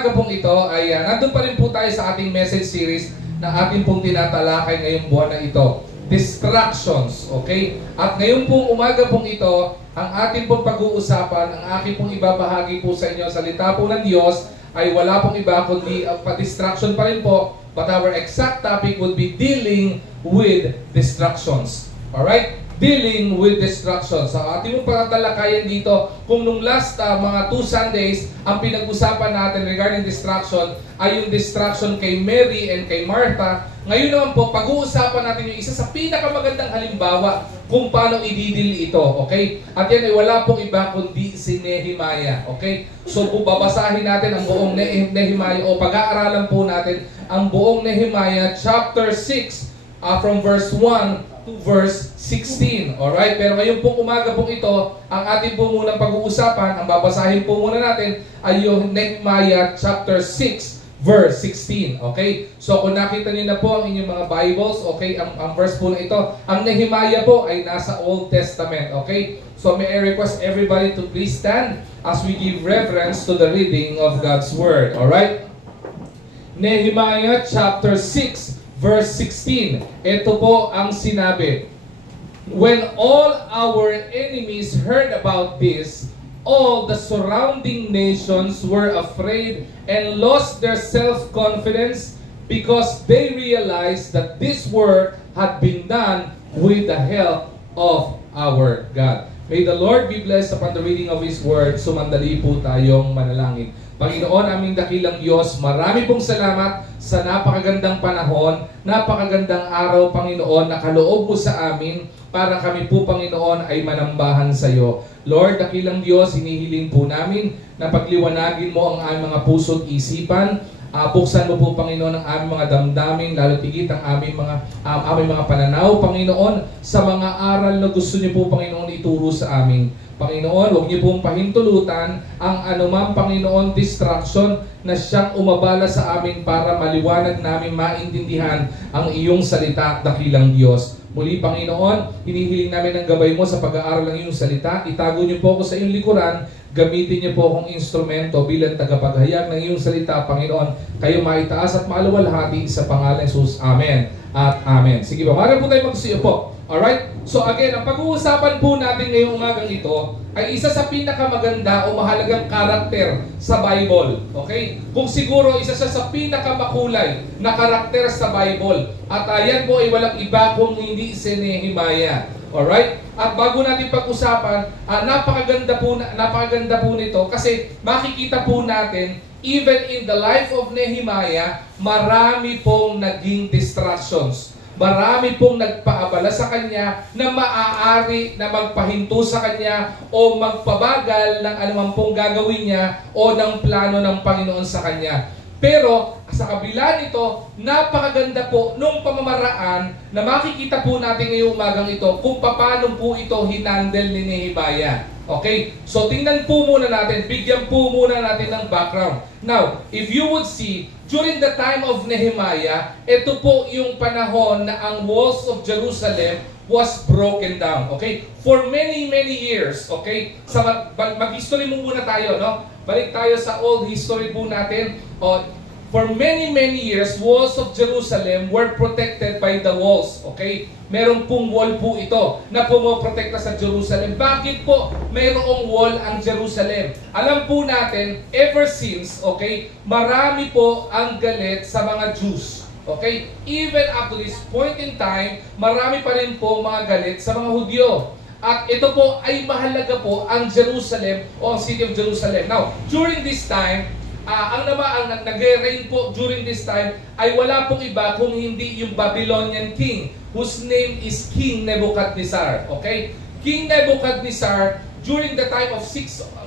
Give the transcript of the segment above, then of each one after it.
umaga pong ito ay nandun pa rin po tayo sa ating message series na ating pong tinatalakay ngayong buwan na ito. Distractions, okay? At ngayon pong umaga pong ito, ang ating pong pag-uusapan, ang aking pong ibabahagi po sa inyo, salita po ng Diyos, ay wala pong iba kundi pa-distraction pa rin po, but our exact topic would be dealing with distractions. Alright? Dealing with distractions. Sa ating mong pagtatalakayan dito, kung nung last mga 2 Sundays, ang pinag-usapan natin regarding distraction ay yung distraction kay Mary and kay Martha. Ngayon naman po, pag-uusapan natin yung isa sa pinakamagandang halimbawa kung paano i-deal ito. Okay? At yan ay wala pong iba kundi si Nehemiah. Okay? So, babasahin natin ang buong Nehemiah o pag-aaralan po natin ang buong Nehemiah chapter 6 from verse 1 to verse 16. Alright? Pero ngayon pong umaga pong ito, ang ating po munang pag-uusapan, ang babasahin po muna natin ay yung Nehemiah chapter 6 verse 16. Okay? So kung nakita niyo na po ang inyong mga Bibles, okay, ang verse po na ito, ang Nehemiah po ay nasa Old Testament. Okay? So may I request everybody to please stand as we give reverence to the reading of God's Word. Alright? Nehemiah chapter 6 verse 16. Ito po ang sinabi. When all our enemies heard about this, all the surrounding nations were afraid and lost their self-confidence because they realized that this work had been done with the help of our God. May the Lord be blessed upon the reading of His Word. Sumandali po tayong manalangin. Panginoon, aming dakilang Diyos, marami pong salamat sa napakagandang panahon, napakagandang araw, Panginoon, na kaloob mo sa amin para kami po, Panginoon, ay manambahan sa iyo. Lord, dakilang Diyos, hinihiling po namin na pagliwanagin mo ang aming mga puso't isipan. Buksan mo po, Panginoon, ang aming mga damdamin, lalo tigit ang aming mga pananaw, Panginoon, sa mga aral na gusto niyo po, Panginoon, ituro sa amin. Panginoon, huwag niyo pong pahintulutan ang anumang, Panginoon, distraction na siyang umabala sa amin para maliwanag namin maintindihan ang iyong salita, dakilang Diyos. Muli, Panginoon, hinihiling namin ang gabay mo sa pag-aaral ng iyong salita. Itago niyo po ako sa iyong likuran. Gamitin niyo po akong instrumento bilang tagapaghayag ng iyong salita, Panginoon. Kayo maitaas at maluwalhati sa pangalan ni Jesus. Amen at amen. Sige ba, mara po tayo magsiyo po. Alright? So again, ang pag-uusapan po natin ngayong umagang ito ay isa sa pinakamaganda o mahalagang karakter sa Bible. Okay? Kung siguro isa sa pinakamakulay na karakter sa Bible. At yan po ay walang iba kung hindi si Nehemiah. Alright? At bago natin pag-usapan, napakaganda po nito kasi makikita po natin even in the life of Nehemiah, marami pong naging distractions. Marami pong nagpaabala sa kanya na maaari na magpahinto sa kanya o magpabagal ng anumang pong gagawin niya o ng plano ng Panginoon sa kanya. Pero sa kabila nito, napakaganda po nung pamamaraan na makikita po natin ngayong umagang ito kung paano po ito hinandle ni Nehemiah. Okay? So tingnan po muna natin, bigyan po muna natin ng background. Now, if you would see, during the time of Nehemiah, ito po yung panahon na ang walls of Jerusalem was broken down. Okay? For many years. Okay? Mag-history muna tayo, no? Balik tayo sa old history po natin. For many years, walls of Jerusalem were protected by the walls. Okay? Meron pong wall po ito na pumoprotekta sa Jerusalem. Bakit po mayroong wall ang Jerusalem? Alam po natin, ever since, okay, marami po ang galit sa mga Jews. Okay? Even up to this point in time, marami pa rin po mga galit sa mga Hudyo. At ito po ay mahalaga po ang Jerusalem o ang City of Jerusalem. Now, during this time, ang nag-reign po during this time ay wala pong iba kung hindi yung Babylonian king whose name is King Nebuchadnezzar. Okay? King Nebuchadnezzar during the time of 605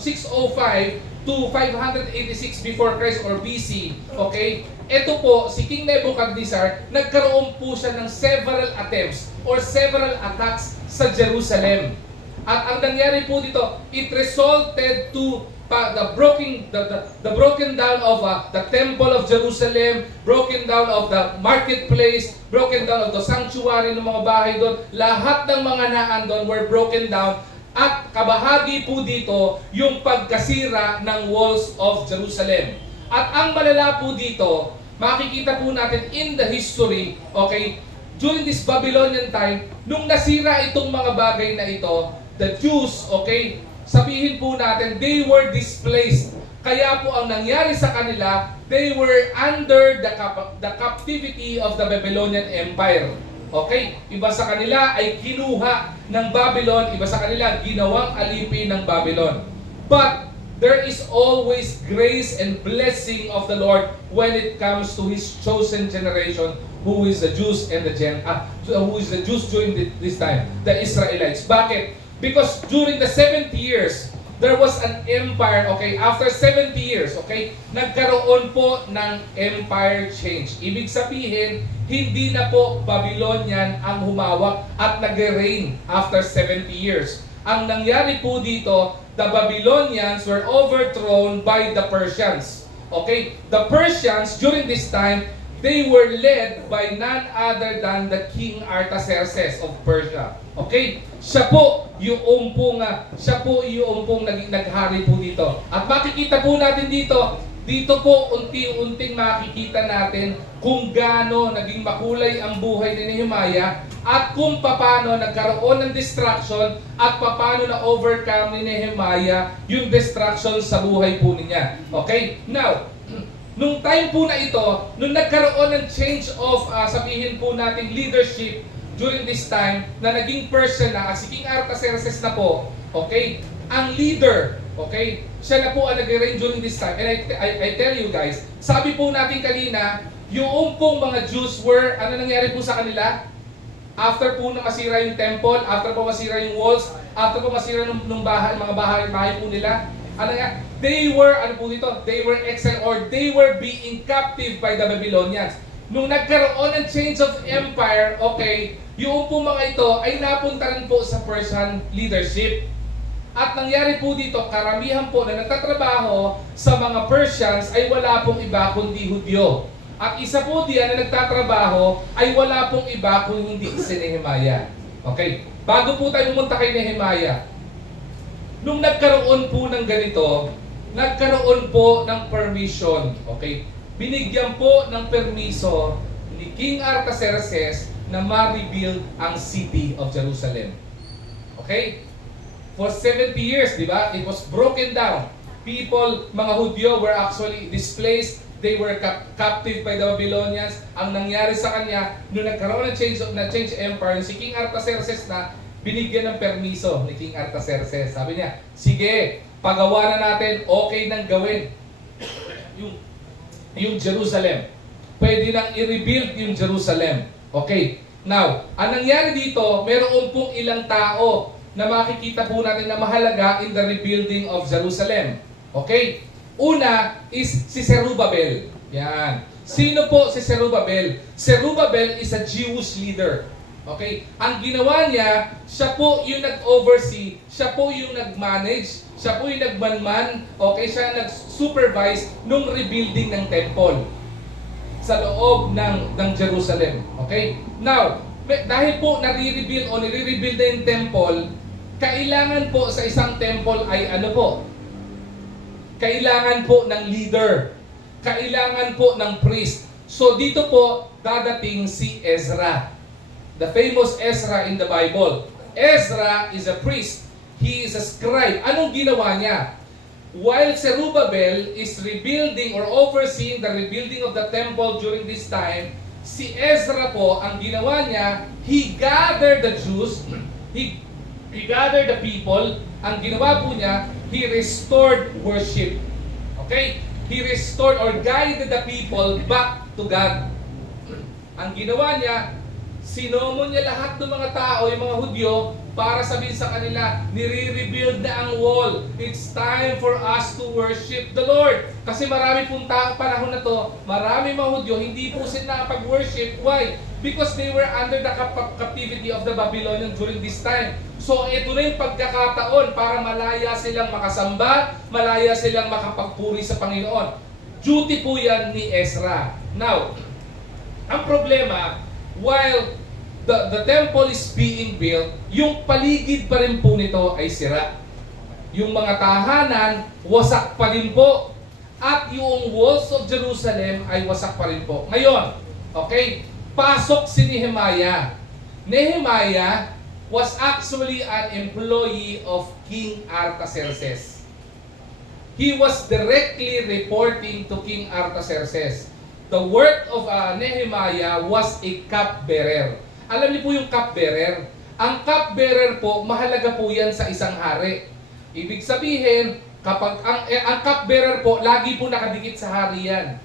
to 586 before Christ or BC. Okay? Ito po, si King Nebuchadnezzar, nagkaroon po siya ng several attempts or several attacks sa Jerusalem. At ang nangyari po dito, it resulted to the broken down of the temple of Jerusalem, broken down of the marketplace, broken down of the sanctuary ng mga bahay doon. Lahat ng mga naan doon were broken down. At kabahagi po dito yung pagkasira ng walls of Jerusalem. At ang malala po dito, makikita po natin in the history, okay, during this Babylonian time, nung nasira itong mga bagay na ito, the Jews, okay, sabihin po natin, they were displaced. Kaya po ang nangyari sa kanila, they were under the captivity of the Babylonian Empire. Okay? Iba sa kanila ay kinuha ng Babylon, iba sa kanila ginawang alipin ng Babylon. But there is always grace and blessing of the Lord when it comes to His chosen generation, who is the Jews and who is the Jews during this time, the Israelites. Bakit? Because during the 70 years, there was an empire, okay? After 70 years, okay? Nagkaroon po ng empire change. Ibig sabihin, hindi na po Babylonian ang humawak at nag-reign after 70 years. Ang nangyari po dito, the Babylonians were overthrown by the Persians. Okay? The Persians, during this time, they were led by none other than the King Artaxerxes of Persia. Okay? Siya po yung pong naghari po dito. At makikita po natin dito po unti-unting makikita natin kung gaano naging makulay ang buhay ni Nehemiah at kung paano nagkaroon ng destruction at paano na-overcome ni Nehemiah yung destruction sa buhay po niya. Okay? Now, nung time po na ito, nung nagkaroon ng change of, sabihin po natin, leadership during this time, na naging person na, si King Artaxerxes na po, okay, ang leader, okay, siya na po ang nag-reign during this time. And I tell you guys, sabi po natin kanina, yung pong mga Jews were, ano nangyari po sa kanila? After po na masira yung temple, after po masira yung walls, after po masira nung bahay, mga bahay po nila, ano nga? They were, ano po dito? They were exiled or they were being captive by the Babylonians. Nung nagkaroon ng change of empire, okay, yung po mga ito ay napunta rin po sa Persian leadership. At nangyari po dito, karamihan po na nagtatrabaho sa mga Persians ay wala pong iba kundi Hudyo. At isa po diyan na nagtatrabaho ay wala pong iba kung hindi si Nehemiah. Okay, bago po tayo pumunta kay Nehemiah, nung nagkaroon po ng ganito, nagkaroon po ng permission. Okay, binigyan po ng permiso ni King Artaxerxes na ma-rebuild ang city of Jerusalem. Okay? For 70 years, di ba? It was broken down. People, mga Hudyo were actually displaced. They were captive by the Babylonians. Ang nangyari sa kanya, nung nagkaroon ng change empire, si King Artaxerxes na binigyan ng permiso ni King Artaxerxes. Sabi niya, sige, pagawa na natin, okay nang gawin yung Jerusalem. Pwede nang i-rebuild yung Jerusalem. Okay. Now, ang nangyari dito, meron pong ilang tao na makikita po natin na mahalaga in the rebuilding of Jerusalem. Okay? Una is si Zerubbabel. Yan. Sino po si Zerubbabel? Zerubbabel is a Jewish leader. Okay? Ang ginawa niya, siya po yung nag-oversee, siya po yung nag-manage, siya po yung nagmanman, okay? Siya nag-supervise nung rebuilding ng temple sa loob ng Jerusalem. Okay? Now, dahil po nare-rebuild o nire-rebuild na yung temple, kailangan po sa isang temple ay ano po? Kailangan po ng leader. Kailangan po ng priest. So dito po dadating si Ezra. The famous Ezra in the Bible. Ezra is a priest. He is a scribe. Anong ginawa niya? While Zerubbabel is rebuilding or overseeing the rebuilding of the temple during this time, si Ezra po, ang ginawa niya, he gathered the Jews, he gathered the people, ang ginawa po niya, he restored worship. Okay? He restored or guided the people back to God. Ang ginawa niya, sinomon niya lahat ng mga tao, yung mga Hudyo, para sabihin sa kanila, nire-rebuild na ang wall. It's time for us to worship the Lord. Kasi marami pong panahon na to, marami mga Hudyo, hindi po sila pag-worship. Why? Because they were under the captivity of the Babylonians during this time. So ito na yung pagkakataon para malaya silang makasamba, malaya silang makapagpuri sa Panginoon. Duty po yan ni Ezra. Now, ang problema, while the temple is being built, yung paligid pa rin po nito ay sira. Yung mga tahanan, wasak pa rin po. at yung walls of Jerusalem ay wasak pa rin po. Ngayon, okay, pasok si Nehemiah. Nehemiah was actually an employee of King Artaxerxes. He was directly reporting to King Artaxerxes. The work of Nehemiah was a cupbearer. Alam niyo po yung cupbearer? Ang cupbearer po, mahalaga po yan sa isang hari. Ibig sabihin, kapag ang cupbearer po, lagi po nakadikit sa hari yan.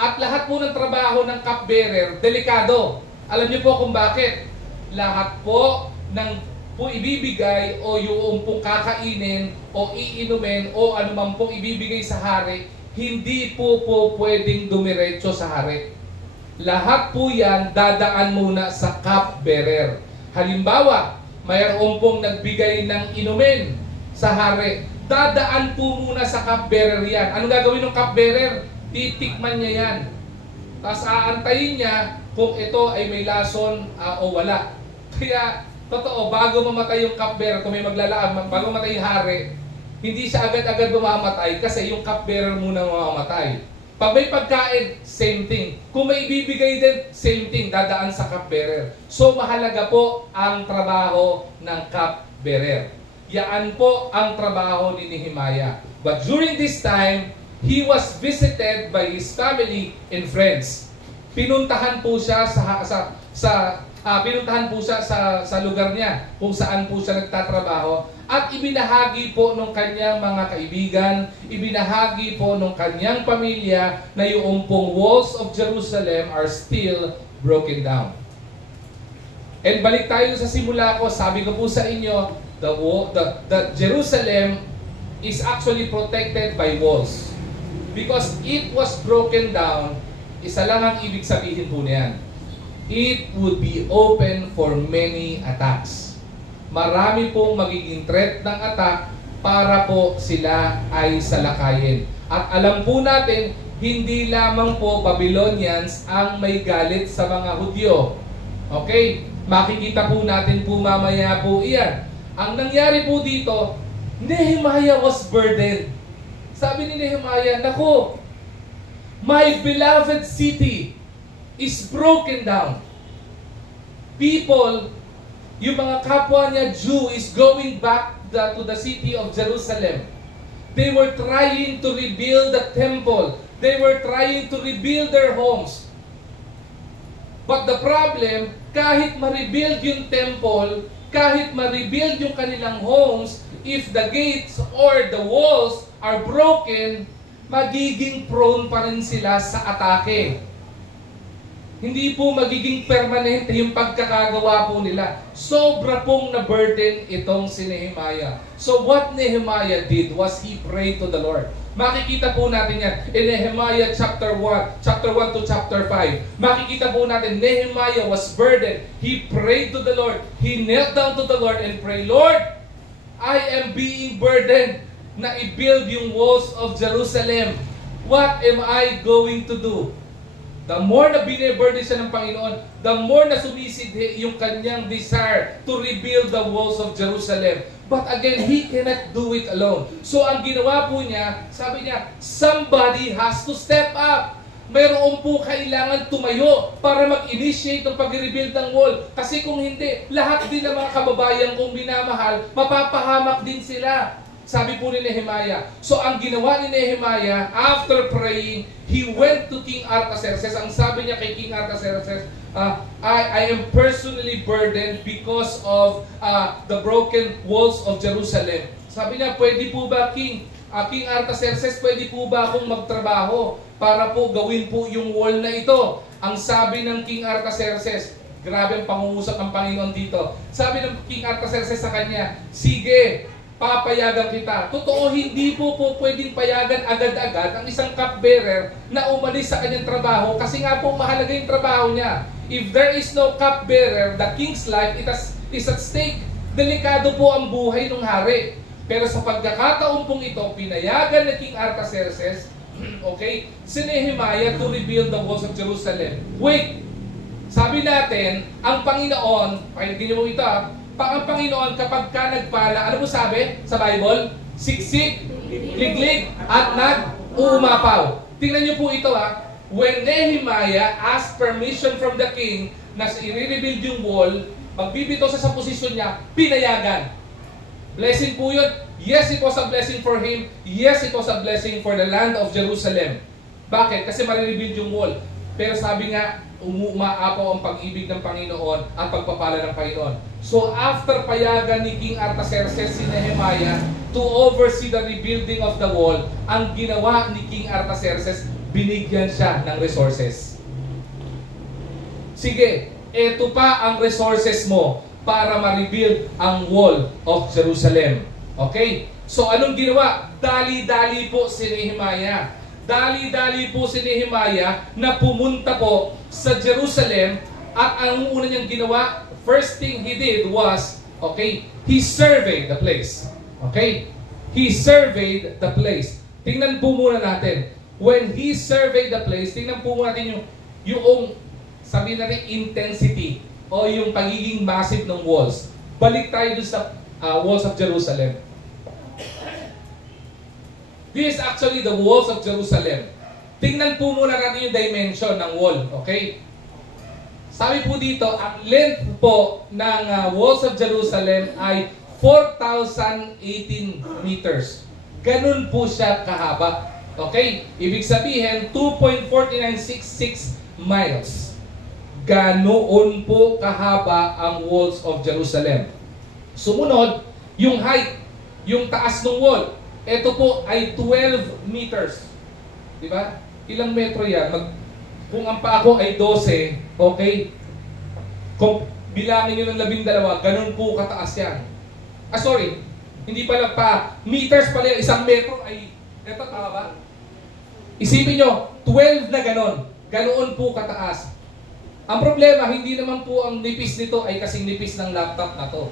At lahat po ng trabaho ng cupbearer, delikado. Alam niyo po kung bakit? Lahat po ng po ibibigay o yung pong kakainin o iinumin o anumang pong ibibigay sa hari, hindi po pwedeng dumiretso sa hari. Lahat po yan dadaan muna sa cupbearer. Halimbawa, mayroon pong nagbigay ng inumin sa hari, dadaan po muna sa cupbearer yan. Anong gagawin ng cupbearer? Titikman niya yan. Tapos aantayin niya kung ito ay may lason o wala. Kaya, totoo, bago mamatay yung cupbearer, kung may maglalaan, bago mamatay yung hari, hindi siya agad-agad mamamatay kasi yung cupbearer muna mamamatay. Pag may pagkain, same thing. Kung may ibibigay din, same thing, dadaan sa cupbearer. So mahalaga po ang trabaho ng cupbearer. Yan po ang trabaho ni Nehemiah. But during this time, he was visited by his family and friends. Pinuntahan po siya sa lugar niya kung saan po siya nagtatrabaho at ibinahagi po ng kanyang mga kaibigan, ibinahagi po ng kanyang pamilya na yung pong walls of Jerusalem are still broken down. And balik tayo sa simula ko, sabi ko po sa inyo, the Jerusalem is actually protected by walls. Because it was broken down, isa lang ang ibig sabihin po niyan. It would be open for many attacks. Marami pong magiging threat ng attack para po sila ay salakayin. At alam po natin, hindi lamang po Babylonians ang may galit sa mga Hudyo. Okay? Makikita po natin po mamaya po iyan. Ang nangyari po dito, Nehemiah was burdened. Sabi ni Nehemiah, naku, my beloved city is broken down. People, yung mga kapwa niya Jew is going back to the city of Jerusalem. They were trying to rebuild the temple. They were trying to rebuild their homes. But the problem, kahit ma-rebuild yung temple, kahit ma-rebuild yung kanilang homes, if the gates or the walls are broken, magiging prone pa rin sila sa atake. Hindi po magiging permanente yung pagkakagawa po nila. Sobra pong na-burden itong si Nehemiah. So what Nehemiah did was he prayed to the Lord. Makikita po natin yan in Nehemiah chapter 1 to chapter 5. Makikita po natin Nehemiah was burdened. He prayed to the Lord. He knelt down to the Lord and prayed, Lord, I am being burdened na i-build yung walls of Jerusalem. What am I going to do? The more na bine-burden siya ng Panginoon, the more na sumisidhi yung kanyang desire to rebuild the walls of Jerusalem. But again, he cannot do it alone. So ang ginawa po niya, sabi niya, somebody has to step up. Mayroon po kailangan tumayo para mag-initiate ng pag-rebuild ng wall. Kasi kung hindi, lahat din ng mga kababayan kong minamahal, mapapahamak din sila. Sabi po ni Nehemiah. So ang ginawa ni Nehemiah, after praying, he went to King Artaxerxes. Ang sabi niya kay King Artaxerxes, I am personally burdened because of the broken walls of Jerusalem. Sabi niya, pwede po ba King Artaxerxes, pwede po ba akong magtrabaho para po gawin po yung wall na ito? Ang sabi ng King Artaxerxes, grabe ang pangungusap ng Panginoon dito. Sabi ng King Artaxerxes sa kanya, sige, papayagan kita. Totoo, hindi po pwedeng payagan agad-agad ang isang cupbearer na umalis sa kanyang trabaho kasi nga po mahalaga yung trabaho niya. If there is no cupbearer, the king's life is at stake. Delikado po ang buhay ng hari. Pero sa pagkakataon pong ito, pinayagan ni King Artaxerxes, okay, si Nehemiah to rebuild the walls of Jerusalem. Wait! Sabi natin, ang Panginoon, pakinggan niyo mo ito ang Panginoon kapag ka nagpala, ano mo sabi sa Bible? Siksik, liglig, at Uumapaw. Tingnan niyo po ito When Nehemiah asked permission from the king na i-rebuild yung wall, magbibitaw sa posisyon niya, pinayagan. Blessing po yun. Yes, it was a blessing for him. Yes, it was a blessing for the land of Jerusalem. Bakit? Kasi marirebuild yung wall. Pero sabi nga, umaapaw ang pag-ibig ng Panginoon at pagpapala ng Panginoon. So after payagan ni King Artaxerxes si Nehemiah to oversee the rebuilding of the wall, ang ginawa ni King Artaxerxes, binigyan siya ng resources. Sige, eto pa ang resources mo para ma-rebuild ang wall of Jerusalem. Okay? So anong ginawa? Dali-dali po si Nehemiah. Dali-dali po si Nehemiah na pumunta po sa Jerusalem at ang una niyang ginawa, first thing he did was, he surveyed the place. Okay? He surveyed the place. Tingnan po muna natin. When he surveyed the place, tingnan po muna natin yung sabihin natin intensity o yung pagiging massive ng walls. Balik tayo dun sa walls of Jerusalem. This is actually the walls of Jerusalem. Tingnan po muna natin yung dimension ng wall. Okay? Sabi po dito, ang length po ng walls of Jerusalem ay 4,018 meters. Ganun po siya kahaba. Okay? Ibig sabihin, 2.4966 miles. Ganoon po kahaba ang walls of Jerusalem. Sumunod, yung height, yung taas ng wall. Ito po ay 12 meters. Di ba? Ilang metro yan? Kung ang paa ko ay 12, okay? Kung bilangin nyo ng 12, ganun po kataas yan. Sorry, hindi pala pa. Meters pala yung 1 metro ay, eto tama ba? Isipin nyo, 12 na ganon. Ganoon po kataas. Ang problema, hindi naman po ang nipis nito ay kasing nipis ng laptop na to.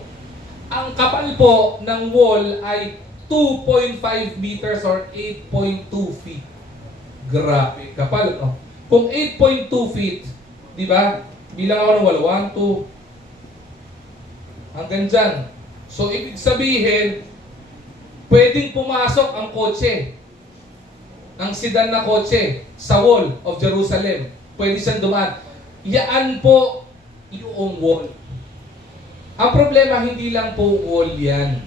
Ang kapal po ng wall ay 2.5 meters or 8.2 feet. Grabe, kapal, no? Kung 8.2 feet, di ba? Bilang ako ng wala, 1, 2, hanggang dyan. So, ibig sabihin, pwedeng pumasok ang kotse, ang sedan na kotse, sa wall of Jerusalem. Pwede siyang dumaan. Yaan po yung wall. Ang problema, hindi lang po wall yan.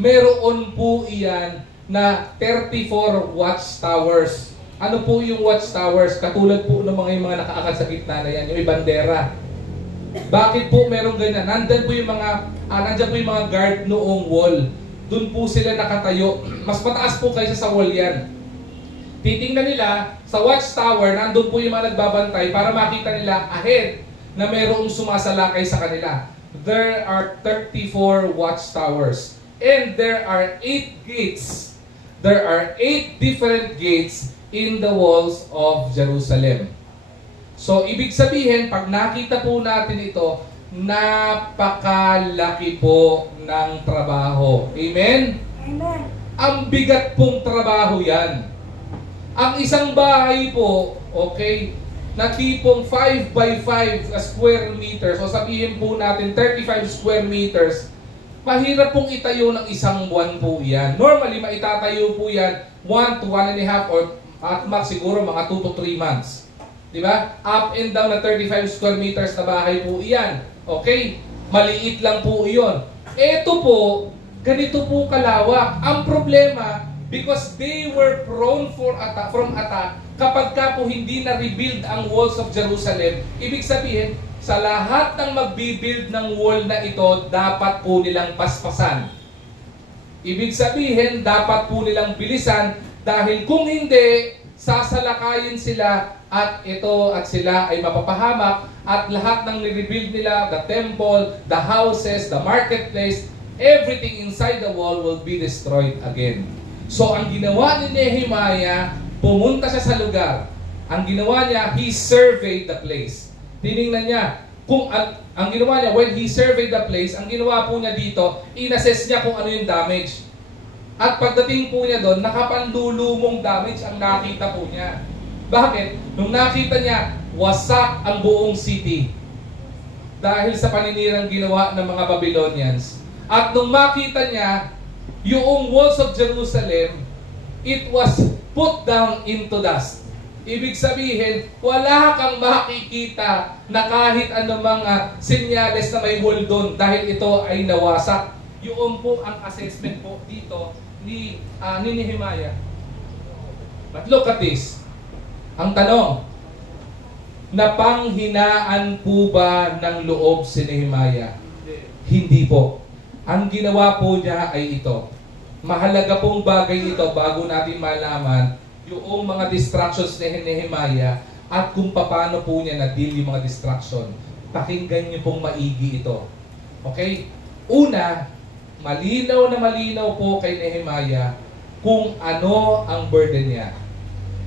Meron po iyan na 34 watchtowers. Ano po yung watchtowers? Katulad po ng mga nakaakad sa gitna na yan, yung ibandera. Bakit po meron ganyan? Nandyan po yung mga guard noong wall. Doon po sila nakatayo. Mas mataas po kaysa sa wall yan. Titingnan nila sa watchtower, nandun po yung mga nagbabantay para makita nila ahead na merong sumasalakay sa kanila. There are 34 watchtowers. And there are 8 gates. There are 8 different gates in the walls of Jerusalem. So, ibig sabihin, pag nakita po natin ito, napakalaki po ng trabaho. Amen? Amen. Ang bigat pong trabaho yan. Ang isang bahay po, na tipong 5 by 5 square meters, o sabihin po natin 35 square meters, mahirap pong itayo ng isang buwan po yan. Normally, maitatayo po yan 1 to 1.5 or at max siguro mga 2 to 3 months. Diba? Up and down na 35 square meters na bahay po iyan. Okay? Maliit lang po iyon. Ito po, ganito po kalawak. Ang problema, because they were prone from attack, kapag ka po hindi na-rebuild ang walls of Jerusalem, ibig sabihin, sa lahat ng magbibuild ng wall na ito, dapat po nilang paspasan. Ibig sabihin, dapat po nilang bilisan dahil kung hindi, sasalakayin sila at sila ay mapapahamak at lahat ng ni-rebuild nila, the temple, the houses, the marketplace, everything inside the wall will be destroyed again. So, ang ginawa ni Nehemiah, pumunta siya sa lugar. Ang ginawa niya, he surveyed the place. Tiningnan niya, ang ginawa niya, when he surveyed the place, ang ginawa po niya dito, inassess niya kung ano yung damage. At pagdating po niya doon, nakapandulumong damage ang nakita po niya. Bakit? Nung nakita niya, wasak ang buong city. Dahil sa paninirang ginawa ng mga Babylonians. At nung makita niya, yung walls of Jerusalem, it was put down into dust. Ibig sabihin, wala kang makikita na kahit anumang senyales na may hole doon dahil ito ay nawasak. Yun po ang assessment po dito ni Nehemiah. But look at this. Ang tanong, napanghinaan po ba ng loob si Nehemiah? Hindi po. Ang ginawa po niya ay ito. Mahalaga pong bagay ito bago natin malaman yung mga distractions ni Nehemiah at kung paano po niya na-deal yung mga distraction. Pakinggan niyo pong maigi ito. Okay? Una, malinaw na malinaw po kay Nehemiah kung ano ang burden niya.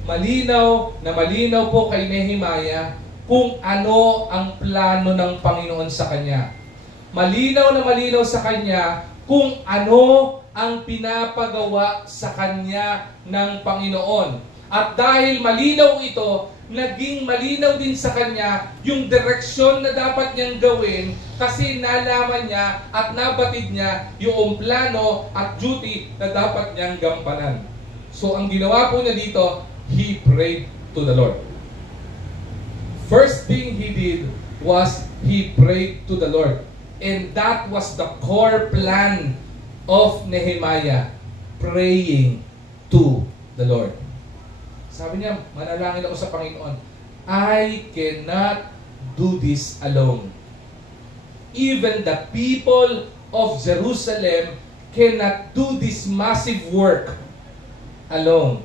Malinaw na malinaw po kay Nehemiah kung ano ang plano ng Panginoon sa kanya. Malinaw na malinaw sa kanya kung ano ang pinapagawa sa kanya ng Panginoon. At dahil malinaw ito, naging malinaw din sa kanya yung direksyon na dapat niyang gawin kasi nalaman niya at nabatid niya yung plano at duty na dapat niyang gampanan. So ang ginawa po niya dito, he prayed to the Lord. First thing he did was he prayed to the Lord. And that was the core plan of Nehemiah, praying to the Lord. Sabi niya, manalangin ako sa Panginoon. I cannot do this alone. Even the people of Jerusalem cannot do this massive work alone.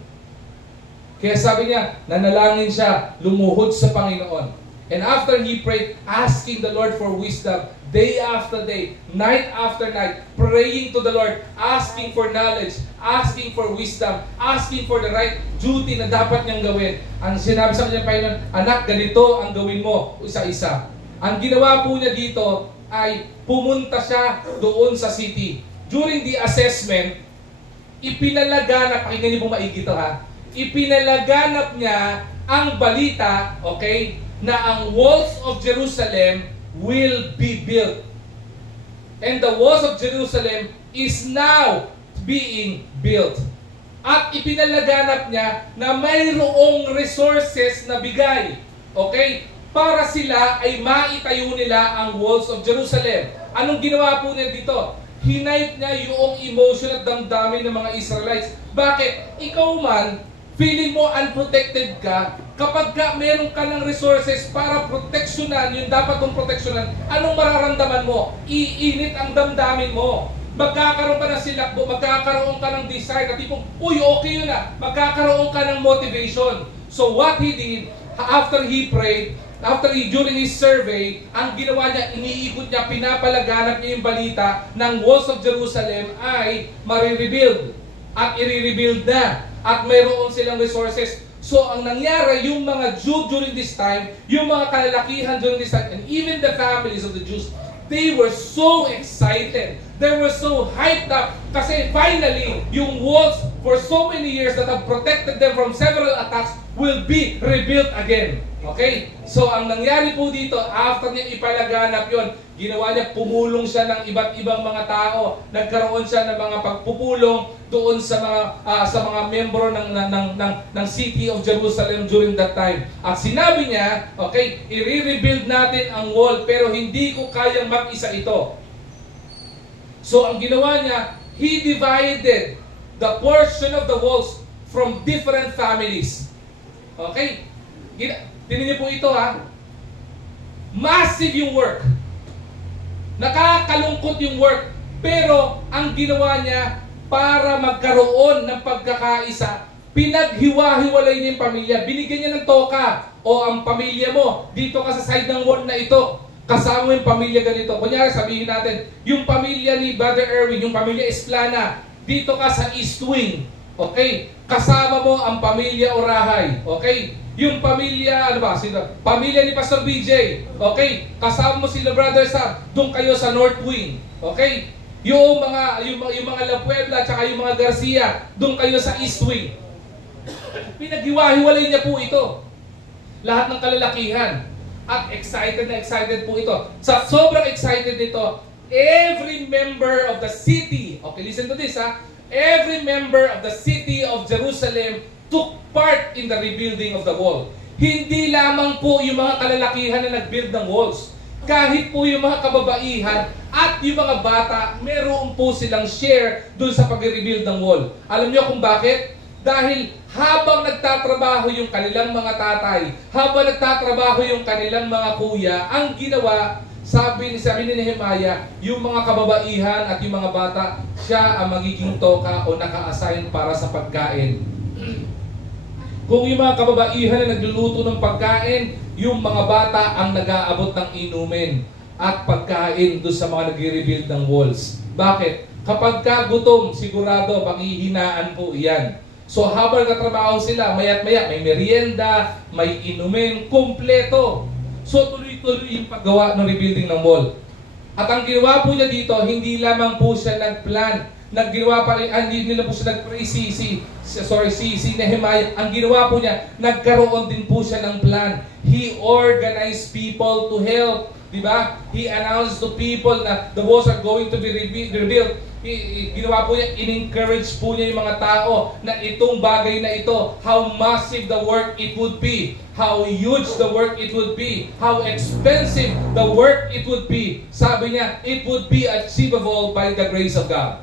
Kaya sabi niya, nanalangin siya, lumuhod sa Panginoon. And after he prayed, asking the Lord for wisdom, day after day, night after night, praying to the Lord, asking for knowledge, asking for wisdom, asking for the right duty na dapat niyang gawin. Ang sinabi sa kanya, Panginoon, anak, ganito ang gawin mo, isa-isa. Ang ginawa po niya dito ay pumunta siya doon sa city. During the assessment, ipinalaganap, pakinggan niyo po maigi ito ha, ipinalaganap niya ang balita, okay, na ang walls of Jerusalem will be built. And the walls of Jerusalem is now being built. At ipinalaganap niya na mayroong resources na bigay, okay, para sila ay maitayo nila ang walls of Jerusalem. Anong ginawa po niya dito? Hinight niya yung emotion at damdamin ng mga Israelites. Bakit? Ikaw man, feeling mo unprotected ka, kapag ka meron ka ng resources para proteksyonan, yung dapat mong proteksyonan, anong mararamdaman mo? Iinit ang damdamin mo. Magkakaroon ka ng silakbo, magkakaroon ka ng desire, na tipong, uy, okay yun na. Magkakaroon ka ng motivation. So what he did, after he prayed, during his survey, ang ginawa niya, iniikot niya, pinapalaganap niya yung balita ng walls of Jerusalem ay marirebuild. At i-rebuild na. At mayroon silang resources. So, ang nangyari, yung mga Jew during this time, yung mga kalalakihan during this time, and even the families of the Jews, they were so excited. They were so hyped up. Kasi finally, yung walls for so many years that have protected them from several attacks will be rebuilt again. Okay? So, ang nangyari po dito, after niya ipalaganap yon, ginawa niya, pumulong siya ng iba't ibang mga tao. Nagkaroon siya ng mga pagpupulong doon sa mga membro ng city of Jerusalem during that time. At sinabi niya, okay, i-rebuild natin ang wall, pero hindi ko kayang mag-isa ito. So, ang ginawa niya, he divided the portion of the walls from different families. Okay? Tingnan niyo po ito ha. Massive yung work. Nakakalungkot yung work. Pero ang ginawa niya para magkaroon ng pagkakaisa, pinaghiwa-hiwalay niya yung pamilya. Binigyan niya ng toka. O ang pamilya mo, dito ka sa side ng wall na ito. Kasama yung pamilya ganito. Kunyari sabihin natin, yung pamilya ni Brother Erwin, yung pamilya Esplana, dito ka sa East Wing. Okay? Kasama mo ang pamilya Orahay. Okay? Yung pamilya, pamilya ni Pastor BJ. Okay? Kasama mo sila Brother Sam. Doon kayo sa North Wing. Okay? Yung mga La Puebla at yung mga Garcia, doon kayo sa East Wing. Pinaghiwa-hiwalay niya po ito. Lahat ng kalalakihan. At excited na excited po ito. Sa sobrang excited nito, every member of the city, okay, listen to this ha, every member of the city of Jerusalem took part in the rebuilding of the wall. Hindi lamang po yung mga kalalakihan na nag-build ng walls. Kahit po yung mga kababaihan at yung mga bata, meron po silang share dun sa pag-rebuild ng wall. Alam niyo kung bakit? Dahil habang nagtatrabaho yung kanilang mga tatay, habang nagtatrabaho yung kanilang mga kuya, ang ginawa, sabi ni Nehemiah, yung mga kababaihan at yung mga bata, siya ang magiging toka o naka-assign para sa pagkain. Kung yung mga kababaihan na nagluluto ng pagkain, yung mga bata ang nag-aabot ng inumin at pagkain doon sa mga nag-rebuild ng walls. Bakit? Kapag kagutom, sigurado, panghihinaan po iyan. So habang nagtatrabaho sila, maya't maya, may merienda, may inumin, kumpleto. So tuloy-tuloy yung paggawa ng rebuilding ng wall. At ang ginawa po niya dito, hindi lamang po siya nag-plan. Naggawa pa rin, hindi nila po siya nag-pray si Nehemiah. Ang ginawa po niya, nagkaroon din po siya ng plan. He organized people to help. Diba? He announced to people na the walls are going to be rebuilt. Ginawa po niya, in-encourage po niya yung mga tao na itong bagay na ito, how massive the work it would be, how huge the work it would be, how expensive the work it would be. Sabi niya, it would be achievable by the grace of God.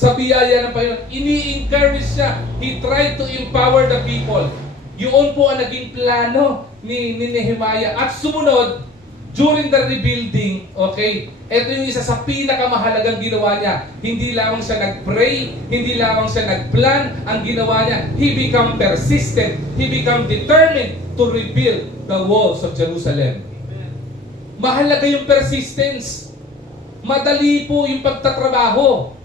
Sa biyaya ng Panginoon, ini-encourage siya. He tried to empower the people. Yun po ang naging plano ni Nehemiah. At sumunod, during the rebuilding, okay, ito yung isa sa pinakamahalagang ginawa niya. Hindi lamang siya nag-pray, hindi lamang siya nag-plan. Ang ginawa niya, he became persistent, he became determined to rebuild the walls of Jerusalem. Mahalaga yung persistence. Madali po yung pagtatrabaho.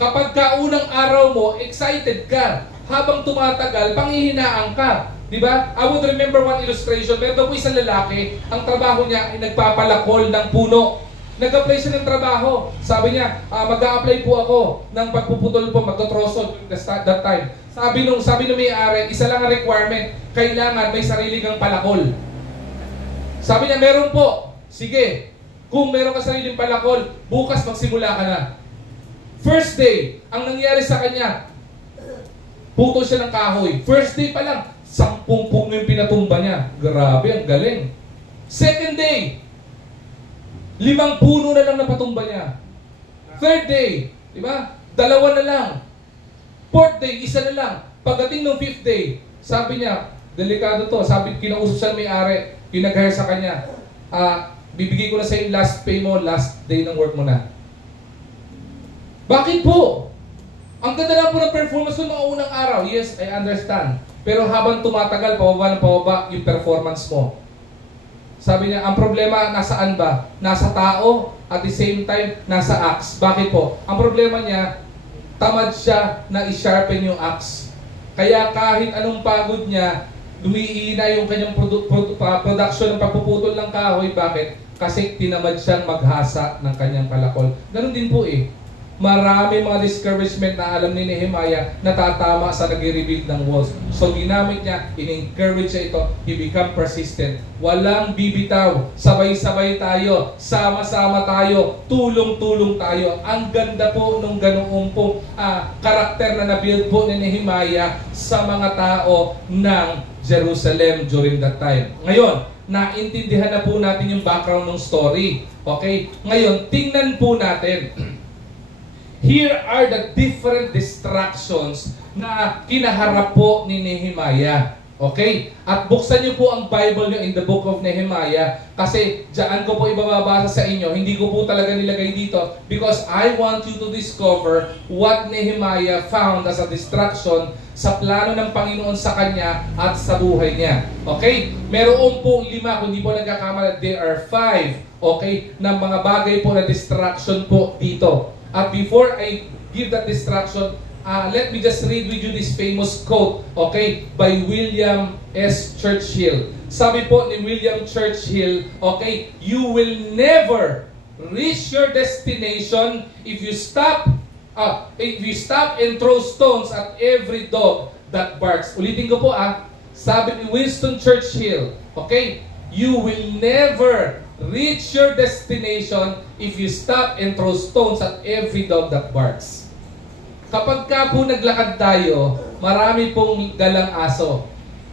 Kapag kaunang araw mo, excited ka. Habang tumatagal, panghihinaan ka. Diba? I would remember one illustration. Meron po isang lalaki, ang trabaho niya ay nagpapalakol ng puno. Nag-apply siya ng trabaho. Sabi niya, mag-a-apply po ako ng pagpuputol po, magtotroso that time. Sabi nung may-ari, isa lang ang requirement, kailangan may sarili kang palakol. Sabi niya, meron po. Sige, kung meron ka sariling palakol, bukas magsimula ka na. First day, ang nangyari sa kanya, putol siya ng kahoy. First day pa lang, 10 puno yung pinatumba niya. Grabe, ang galing. Second day, 5 puno na lang napatumba niya. Third day, di ba? 2 na lang. Fourth day, 1 na lang. Pagdating ng 5th day, sabi niya, delikado to. Sabi, kinausap siya may-ari, yung nag-hire sa kanya, bibigay ko na sa yung last pay mo, last day ng work mo na. Bakit po? Ang ganda lang po ng performance ko mga unang araw. Yes, I understand. Pero habang tumatagal, pababa yung performance mo. Sabi niya, ang problema nasaan ba? Nasa tao, at the same time, nasa axe. Bakit po? Ang problema niya, tamad siya na i-sharpen yung axe. Kaya kahit anong pagod niya, lumiina yung kanyang production ng pagpuputol ng kahoy. Bakit? Kasi tinamad siyang maghasa ng kanyang palakol. Ganun din po eh. Marami mga discouragement na alam ni Nehemiah na tatama sa nag-rebuild ng walls. So ginamit niya, in-encourage siya ito, he become persistent. Walang bibitaw, sabay-sabay tayo, sama-sama tayo, tulong-tulong tayo. Ang ganda po nung ganoong pong karakter na na-build po ni Nehemiah sa mga tao ng Jerusalem during that time. Ngayon, naintindihan na po natin yung background ng story. Okay? Ngayon, tingnan po natin. Here are the different distractions na kinaharap po ni Nehemiah. Okay? At buksan niyo po ang Bible niyo in the book of Nehemiah kasi diyan ko po ibababasa sa inyo. Hindi ko po talaga nilagay dito because I want you to discover what Nehemiah found as a distraction sa plano ng Panginoon sa kanya at sa buhay niya. Okay? Meron po 5, kung hindi po nagkakamali, there are 5, okay, na mga bagay po na distraction po dito. At before I give that distraction, let me just read with you this famous quote, okay, by William S. Churchill. Sabi po ni William Churchill, okay, you will never reach your destination if you stop and throw stones at every dog that barks. Ulitin ko po sabi ni Winston Churchill, okay, you will never reach your destination if you stop and throw stones at every dog that barks. Kapag ka po naglakad tayo, marami pong dalang aso.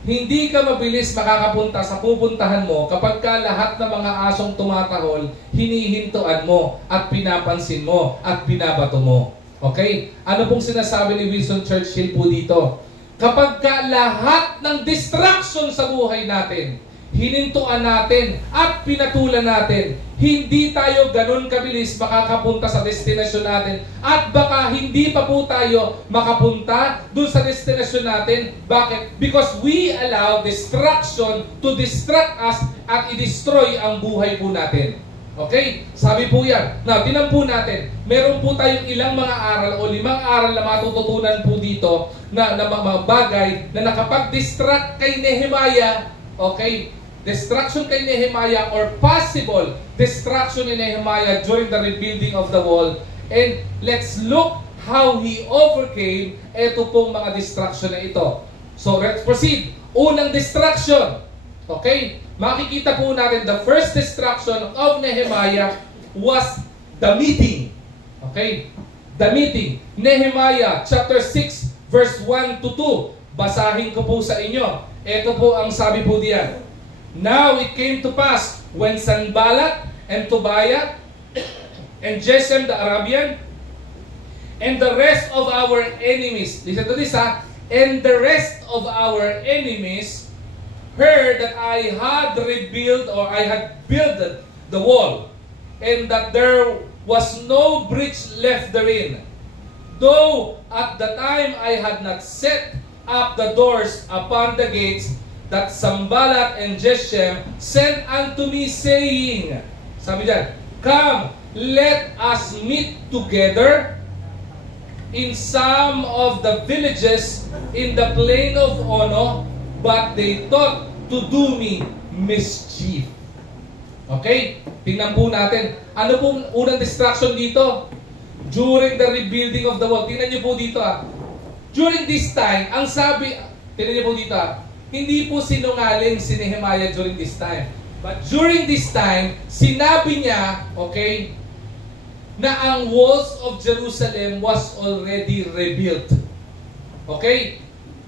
Hindi ka mabilis makakapunta sa pupuntahan mo kapag ka lahat ng mga asong tumatahol, hinihintuan mo at pinapansin mo at binabato mo. Okay? Ano pong sinasabi ni Winston Churchill po dito? Kapag ka lahat ng distraction sa buhay natin, hinintuan natin at pinatulan natin, hindi tayo ganun kabilis makakapunta sa destinasyon natin at baka hindi pa po tayo makapunta dun sa destinasyon natin. Bakit? Because we allow distraction to distract us at i-destroy ang buhay po natin. Okay? Sabi po yan. Now, tinan po natin. Meron po tayong ilang mga aral o 5 aral na matututunan po dito na mga bagay na nakapag-distract kay Nehemiah. Okay? Destruction kay Nehemiah or possible destruction ni Nehemiah during the rebuilding of the wall. And let's look how he overcame ito pong mga distraction na ito. So let's proceed. Unang distraction. Okay? Makikita po natin the first distraction of Nehemiah was the meeting. Okay? The meeting. Nehemiah chapter 6 verse 1 to 2. Basahin ko po sa inyo. Ito po ang sabi po diyan. Now it came to pass when Sanballat and Tobiah and Geshem the Arabian and the rest of our enemies, listen to this and the rest of our enemies heard that I had rebuilt or I had built the wall and that there was no breach left therein. Though at the time I had not set up the doors upon the gates, that Sanballat and Geshem sent unto me, saying, sabi dyan, come, let us meet together in some of the villages in the plain of Ono, but they thought to do me mischief. Okay? Tingnan po natin. Ano pong unang distraction dito? During the rebuilding of the wall. Tingnan niyo po dito During this time, ang sabi, tingnan niyo po dito hindi po sinungaling si Nehemiah during this time. But during this time, sinabi niya, okay, na ang walls of Jerusalem was already rebuilt. Okay?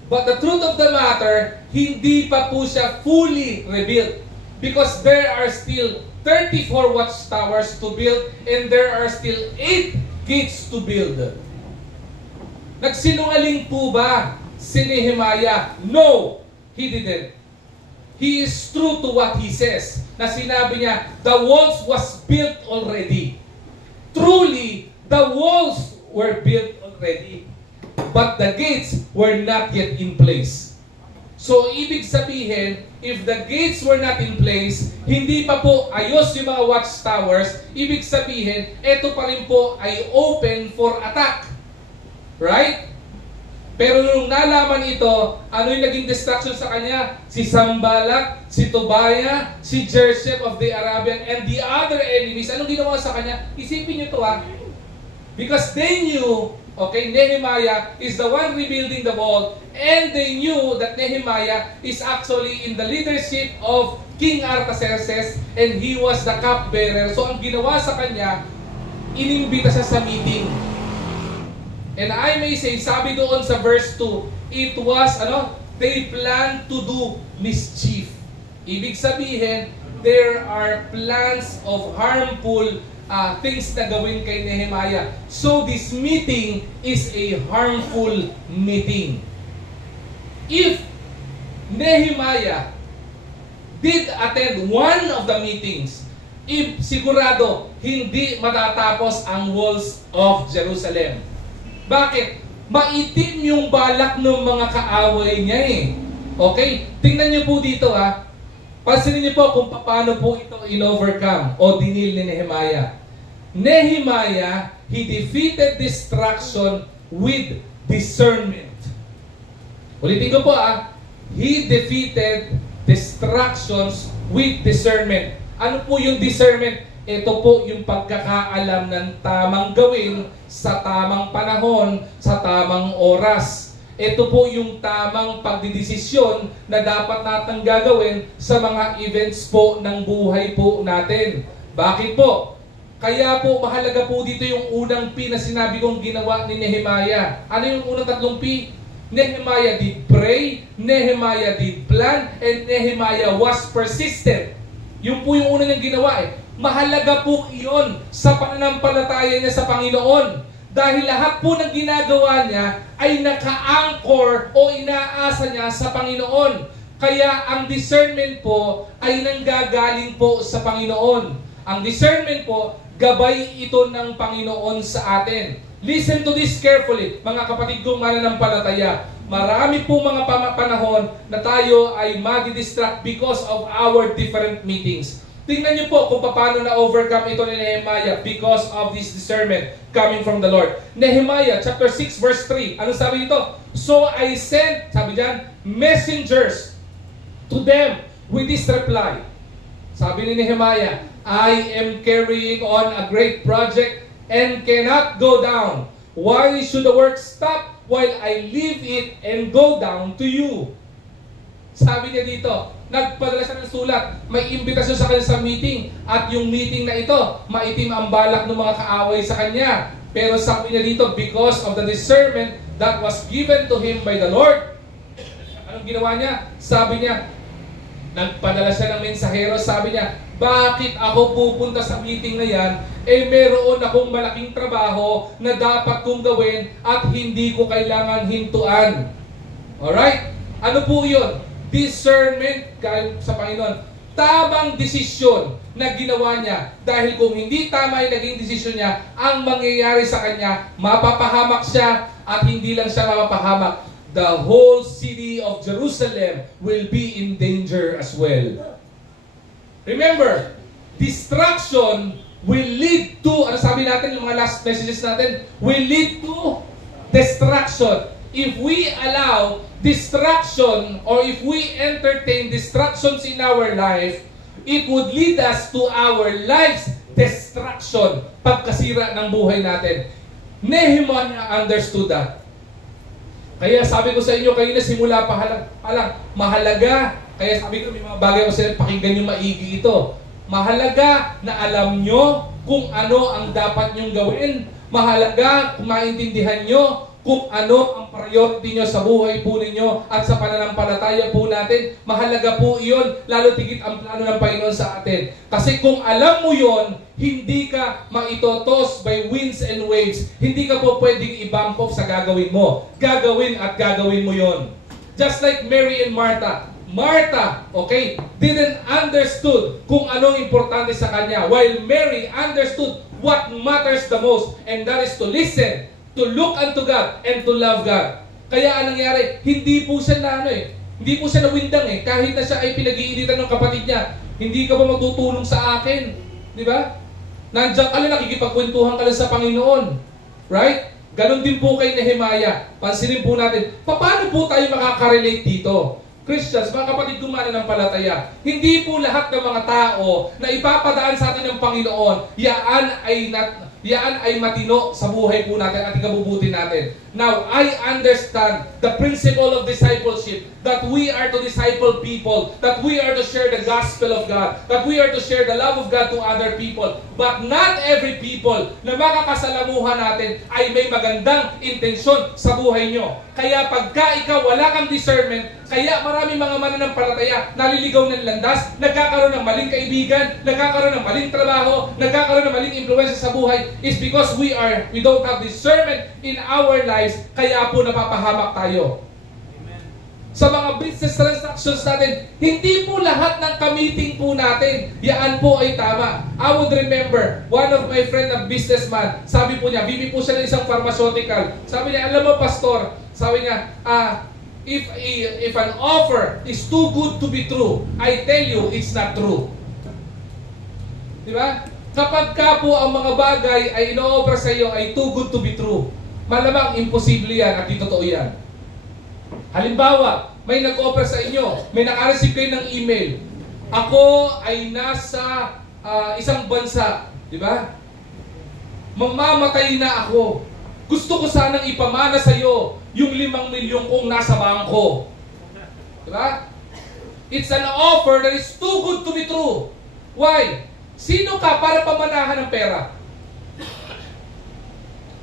But the truth of the matter, hindi pa po siya fully rebuilt. Because there are still 34 watchtowers to build and there are still 8 gates to build. Nagsinungaling po ba si Nehemiah? No! He didn't. He is true to what he says. Na sinabi niya, the walls was built already. Truly, the walls were built already. But the gates were not yet in place. So, ibig sabihin, if the gates were not in place, hindi pa po ayos yung mga watchtowers, ibig sabihin, ito pa rin po ay open for attack. Right? Pero nung nalaman ito, ano yung naging distraction sa kanya? Si Sanballat, si Tobiah, si Geshem of the Arabian, and the other enemies. Anong ginawa sa kanya? Isipin nyo to Because they knew, okay, Nehemiah is the one rebuilding the wall, and they knew that Nehemiah is actually in the leadership of King Artaxerxes, and he was the cupbearer. So ang ginawa sa kanya, inimbita siya sa meeting. And I may say, sabi doon sa verse 2, it was, they planned to do mischief. Ibig sabihin, there are plans of harmful things na gawin kay Nehemiah. So this meeting is a harmful meeting. If Nehemiah did attend one of the meetings, sigurado hindi matatapos ang walls of Jerusalem. Bakit? Maitim yung balak ng mga kaaway niya Okay? Tingnan niyo po dito Pansinin niyo po kung paano po ito in-overcome o dinil ni Nehemiah. Nehemiah, he defeated distraction with discernment. Ulitin ko po He defeated distractions with discernment. Ano po yung discernment? Ito po yung pagkakaalam ng tamang gawin sa tamang panahon, sa tamang oras. Ito po yung tamang pagdidesisyon na dapat natin gagawin sa mga events po ng buhay po natin. Bakit po? Kaya po mahalaga po dito yung unang P na sinabi kong ginawa ni Nehemiah. Ano yung unang 3 P? Nehemiah did pray, Nehemiah did plan, and Nehemiah was persistent. Yun po yung una niyang ginawa eh. Mahalaga po iyon sa pananampalataya niya sa Panginoon. Dahil lahat po ng ginagawa niya ay naka-anchor o inaasa niya sa Panginoon. Kaya ang discernment po ay nanggagaling po sa Panginoon. Ang discernment po, gabay ito ng Panginoon sa atin. Listen to this carefully, mga kapatid kong mananampalataya. Marami po mga panahon na tayo ay madi-distract because of our different meetings. Tingnan niyo po kung paano na-overcome ito ni Nehemiah because of this discernment coming from the Lord. Nehemiah chapter 6 verse 3. Ano sabi dito? So I sent, sabi diyan, messengers to them with this reply. Sabi ni Nehemiah, I am carrying on a great project and cannot go down. Why should the work stop while I leave it and go down to you? Sabi niya dito, nagpadala siya ng sulat, may imbitasyon sa kanya sa meeting, at yung meeting na ito, maitim ang balak ng mga kaaway sa kanya. Pero sabi niya dito, because of the discernment that was given to him by the Lord, anong ginawa niya? Sabi niya, nagpadala siya ng mensahero, sabi niya, bakit ako pupunta sa meeting na yan? Meron akong malaking trabaho na dapat kong gawin at hindi ko kailangan hintuan. Alright? Ano po yun? Discernment sa Panginoon. Tamang desisyon na ginawa niya. Dahil kung hindi tama yung naging desisyon niya, ang mangyayari sa kanya, mapapahamak siya at hindi lang siya mapapahamak. The whole city of Jerusalem will be in danger as well. Remember, distraction will lead to, ano sabi natin, yung mga last messages natin, will lead to distraction. If we allow distraction or if we entertain distractions in our life, it would lead us to our life's destruction, pagkasira ng buhay natin. Nehemiah understood that. Kaya sabi ko sa inyo, kayo na simula pa lang, mahalaga. Kaya sabi ko, may mga bagay ko sila, pakinggan nyo maigi ito. Mahalaga na alam nyo kung ano ang dapat nyong gawin. Mahalaga kung maintindihan nyo kung ano ang priority nyo sa buhay po ninyo at sa pananampalataya po natin. Mahalaga po iyon, lalo tigit ang plano ng Panginoon sa atin. Kasi kung alam mo yon, hindi ka maitotos by winds and waves. Hindi ka po pwedeng i-bump off sa gagawin mo. Gagawin at gagawin mo yon. Just like Mary and Martha. Martha, okay, didn't understood kung anong importante sa kanya, while Mary understood what matters the most, and that is to listen, to look unto God, and to love God. Kaya anong nangyari? Hindi po siya hindi po siya nawindang kahit na siya ay pinag-iinitan ng kapatid niya. Hindi ka ba magtutulong sa akin? Di ba? Nandiyan ka lang, nakikipagkwentuhan ka lang sa Panginoon. Right? Ganon din po kay Nehemiah. Pansinin po natin, paano po tayo makaka-relate dito? Christians, mga kapatid mananampalataya, hindi po lahat ng mga tao na ipapadaan sa atin ng Panginoon, yaan ay matino sa buhay po natin at ikabubuti natin. Now, I understand the principle of discipleship, that we are to disciple people, that we are to share the gospel of God, that we are to share the love of God to other people. But not every people na makakasalamuhan natin ay may magandang intensyon sa buhay nyo. Kaya pagka ikaw wala kang discernment, kaya marami mga mananampalataya naliligaw ng landas, nagkakaroon ng maling kaibigan, nagkakaroon ng maling trabaho, nagkakaroon ng maling influence sa buhay, is because we don't have discernment in our lives, kaya po napapahamak tayo. Amen. Sa mga business transactions natin, hindi po lahat ng ka-meeting po natin, yaan po ay tama. I would remember, one of my friend na businessman, sabi po niya, bibi po siya ng isang pharmaceutical. Sabi niya, alam mo pastor, sabi niya, if an offer is too good to be true, I tell you, it's not true. Di ba? Kapag ka po ang mga bagay ay ino-offer sa iyo ay too good to be true, malamang imposible yan at di totoo yan. Halimbawa, may nag-offer sa inyo, may naka-receive kayo ng email, ako ay nasa isang bansa, di ba? Mamamatay na ako. Gusto ko sanang ipamana sa iyo yung 5 milyon kong nasa bangko. Di ba? It's an offer that is too good to be true. Why? Sino ka para pamanahan ng pera?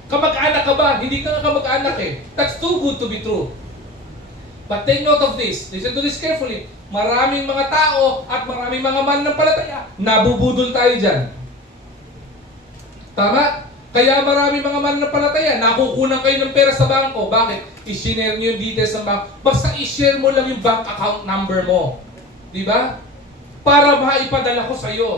Kamag-anak ka ba? Hindi ka nga kamag-anak That's too good to be true. But take note of this. Listen to this carefully. Maraming mga tao at maraming mga mananampalataya, nabubudol tayo dyan. Tama? Kaya maraming mga mananampalataya, nakukunan kayo ng pera sa bangko. Bakit? I-share nyo yung details ng bangko. Basta i-share mo lang yung bank account number mo. Diba? Para maipadala ko sa'yo.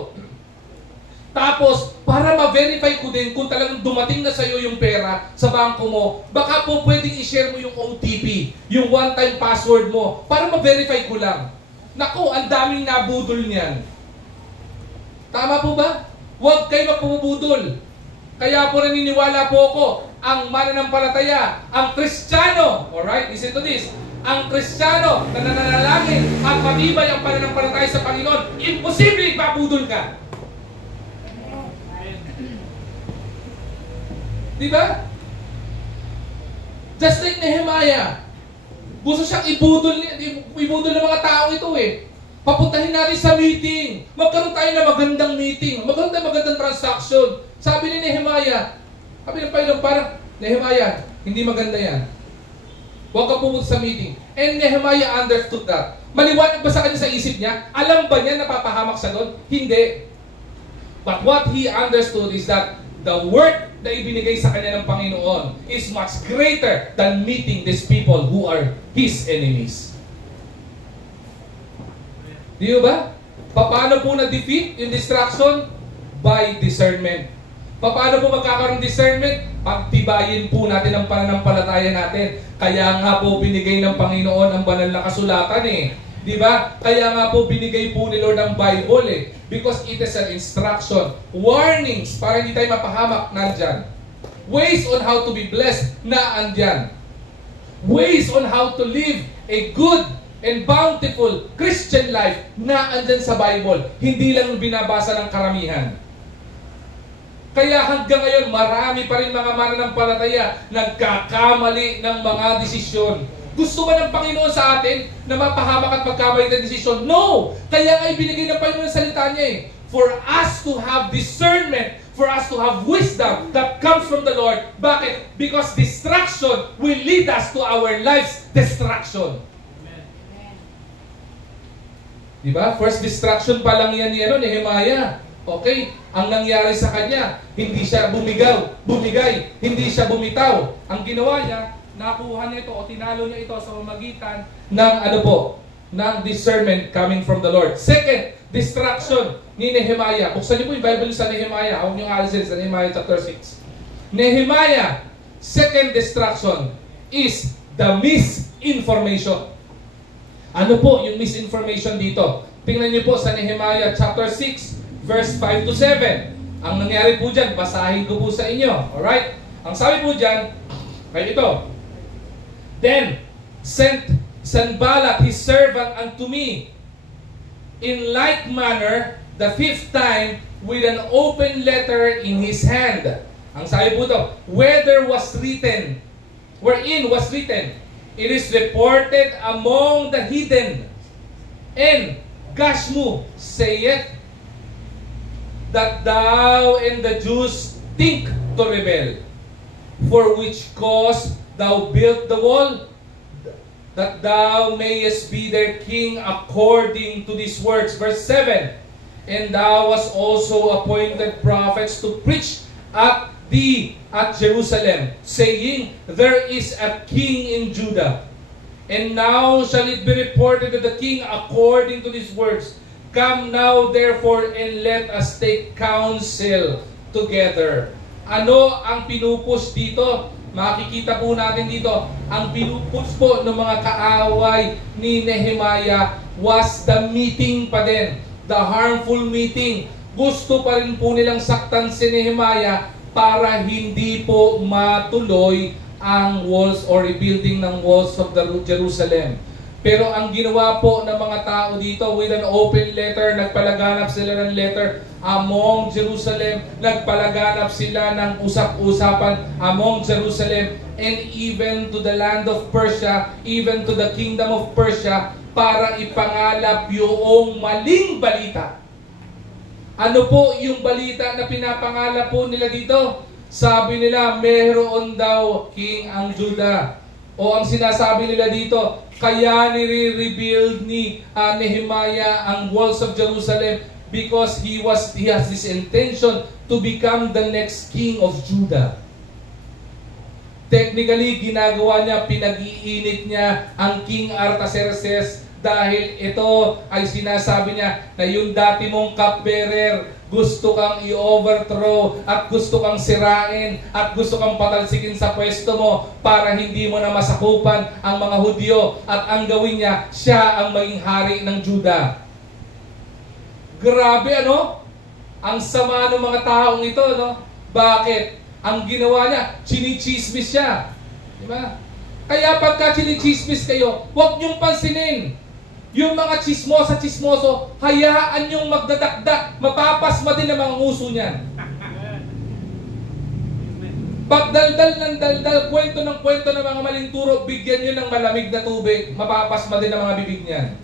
Tapos, para ma-verify ko din kung talagang dumating na sa'yo yung pera sa bangko mo, baka po pwedeng i-share mo yung OTP, yung one-time password mo, para ma-verify ko lang. Naku, ang daming nabudol niyan. Tama po ba? Huwag kayo magpumubudol. Kaya po naniniwala po ako, ang mananampalataya, ang Kristiyano, alright, listen to this, ang Kristiyano na nananalangin at matibay ang pananampalataya sa Panginoon, imposible mabudol ka. Diba? Just like Nehemiah. Gusto siyang ibudol ng mga tao ito eh. Papuntahin natin sa meeting. Magkaroon tayo ng magandang meeting. Magkaroon tayo ng magandang transaction. Sabi ni Nehemiah, sabi ng Panginoon, parang, Nehemiah, hindi maganda yan. Huwag ka pumunta sa meeting. And Nehemiah understood that. Maliwanag ba sa kanya sa isip niya? Alam ba niya na papahamak siya doon? Hindi. But what he understood is that the work na ibinigay sa kanya ng Panginoon is much greater than meeting these people who are his enemies. Di ba? Paano po na-defeat yung distraction? By discernment. Paano po magkakaroon discernment? Pagtibayin po natin ang pananampalataya natin. Kaya nga po binigay ng Panginoon ang banal na kasulatan eh. Di ba? Kaya nga po binigay po ni Lord ang Bible eh. Because it is an instruction. Warnings para hindi tayo mapahamak, nandyan. Ways on how to be blessed, na andyan. Ways on how to live a good and bountiful Christian life, na andyan sa Bible. Hindi lang binabasa ng karamihan. Kaya hanggang ngayon, marami pa rin mga mananampalataya nagkakamali ng mga desisyon. Gusto ba ng Panginoon sa atin na mapahamak at magkamali ng desisyon? No! Kaya nga ibinigay ng Panginoon ang salita niya eh. For us to have discernment, for us to have wisdom that comes from the Lord. Bakit? Because distraction will lead us to our life's destruction. Amen. Diba? First distraction pa lang yan ni Nehemiah. Okay? Ang nangyari sa kanya, hindi siya bumigay, hindi siya bumitaw. Ang ginawa niya, nakuha niya ito o tinalo niya ito sa pamamagitan ng ng discernment coming from the Lord. Second, distraction ni Nehemiah. Buksan niyo po yung Bible sa Nehemiah. Huwag niyo alisin sa Nehemiah chapter 6. Nehemiah, second distraction is the misinformation. Ano po yung misinformation dito? Tingnan niyo po sa Nehemiah chapter 6, verse 5 to 7. Ang nangyari po dyan, basahin ko po sa inyo. Alright? Ang sabi po dyan, ay ito. Then sent Sanballat his servant unto me in like manner the fifth time with an open letter in his hand. Ang sabi po ito, wherein was written, it is reported among the heathen, and Gashmu saith that thou and the Jews think to rebel, for which cause thou built the wall, that thou mayest be their king according to these words. Verse 7, and thou wast also appointed prophets to preach at Jerusalem, saying, there is a king in Judah. And now shall it be reported to the king according to these words. Come now therefore and let us take counsel together. Ano ang pinupush dito? Makikita po natin dito, ang pinupush po ng mga kaaway ni Nehemiah was the meeting pa din. The harmful meeting. Gusto pa rin po nilang saktan si Nehemiah para hindi po matuloy ang walls or rebuilding ng walls of the Jerusalem. Pero ang ginawa po ng mga tao dito with an open letter, nagpalaganap sila ng letter among Jerusalem, nagpalaganap sila ng usap-usapan among Jerusalem, and even to the land of Persia, even to the kingdom of Persia, para ipangalap yung maling balita. Ano po yung balita na pinapangalap po nila dito? Sabi nila, meron daw king ang Judah. O ang sinasabi nila dito, kaya nire-rebuild ni Nehemiah ang walls of Jerusalem because he has this intention to become the next king of Judah. Technically, ginagawa niya, pinag-iinit niya ang King Artaxerxes dahil ito ay sinasabi niya na yung dati mong cupbearer, gusto kang i-overthrow at gusto kang sirain at gusto kang patalsikin sa pwesto mo para hindi mo na masakupan ang mga Hudyo at ang gawin niya, siya ang maging hari ng Juda. Grabe ano? Ang sama ng mga taong ito, no? Bakit? Ang ginawa niya, chinichismis siya. Diba? Kaya pagka chinichismis kayo, huwag niyong pansinin. Yung mga chismoso, hayaan niyong magdadakdak, mapapasma din ang mga nguso niyan. Pagdaldal ng daldal, kwento ng mga maling turo, bigyan niyo ng malamig na tubig, mapapasma din ang mga bibig niyan.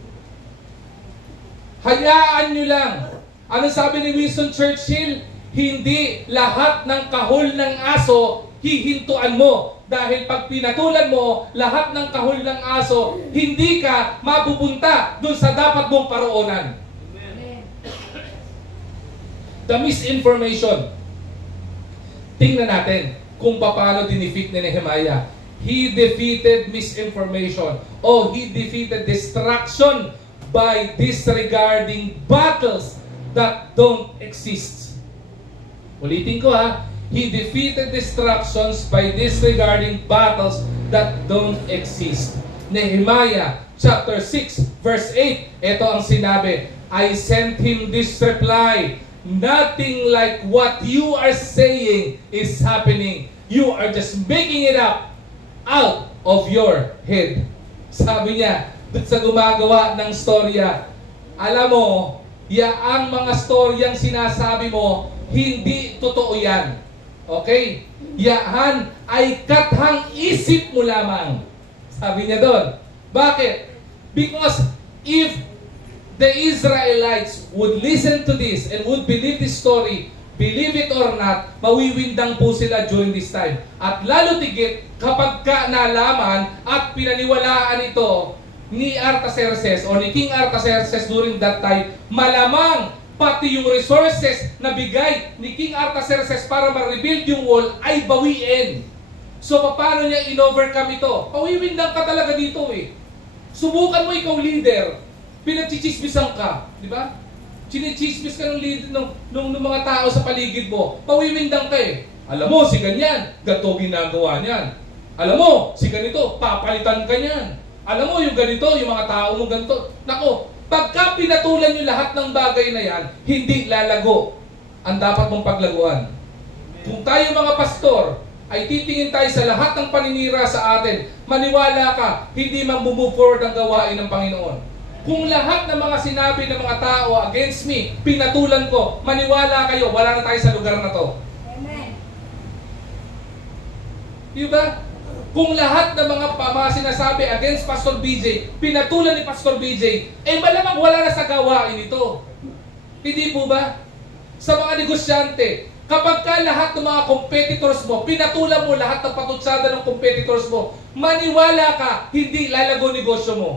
Hayaan niyo lang. Ano sabi ni Winston Churchill? Hindi lahat ng kahol ng aso hihintuan mo. Dahil pag pinatulan mo lahat ng kahol ng aso, hindi ka mapupunta dun sa dapat mong paroonan. The misinformation. Tingnan natin kung paano dinefeat ni Nehemiah. He defeated misinformation o he defeated distraction by disregarding battles that don't exist. Ulitin ko ha. He defeated distractions by disregarding battles that don't exist. Nehemiah chapter 6 verse 8. Ito ang sinabi. I sent him this reply. Nothing like what you are saying is happening. You are just making it up out of your head. Sabi niya, sa gumagawa ng storya, alam mo, ang mga storyang sinasabi mo, hindi totoo yan. Okay? Yan ay kathang isip mo lamang. Sabi niya doon. Bakit? Because if the Israelites would listen to this and would believe this story, believe it or not, mawiwindang po sila during this time. At lalo tigit, kapag ka nalaman at pinaniwalaan ito ni Artaxerxes o ni King Artaxerxes during that time, malamang pati yung resources na bigay ni King Artaxerxes para ma-rebuild yung wall ay bawiin. So, paano niya in-overcome ito? Pawiwindang ka talaga dito eh. Subukan mo ikaw leader, pinagchichismisan ka, di ba? Chinichismis ka ng leader ng mga tao sa paligid mo. Pawiwindang ka eh. Alam mo, si ganyan, ganito ginagawa niyan. Alam mo, si ganito, papalitan ka niyan. Alam mo, yung ganito, yung mga tao mo ganito. Nako, pagka pinatulan nyo lahat ng bagay na yan, hindi lalago ang dapat mong paglaguan. Kung tayo mga pastor, ay titingin tayo sa lahat ng paninira sa atin, maniwala ka, hindi mag-move forward ang gawain ng Panginoon. Kung lahat ng mga sinabi ng mga tao against me, pinatulan ko, maniwala kayo, wala na tayo sa lugar na to. Amen. Diba? Kung lahat ng mga sinasabi against Pastor BJ, pinatulan ni Pastor BJ, malamang wala na sa gawain ito. Hindi po ba? Sa mga negosyante, kapag ka lahat ng mga competitors mo, pinatulan mo lahat ng patutsada ng competitors mo, maniwala ka, hindi lalago negosyo mo.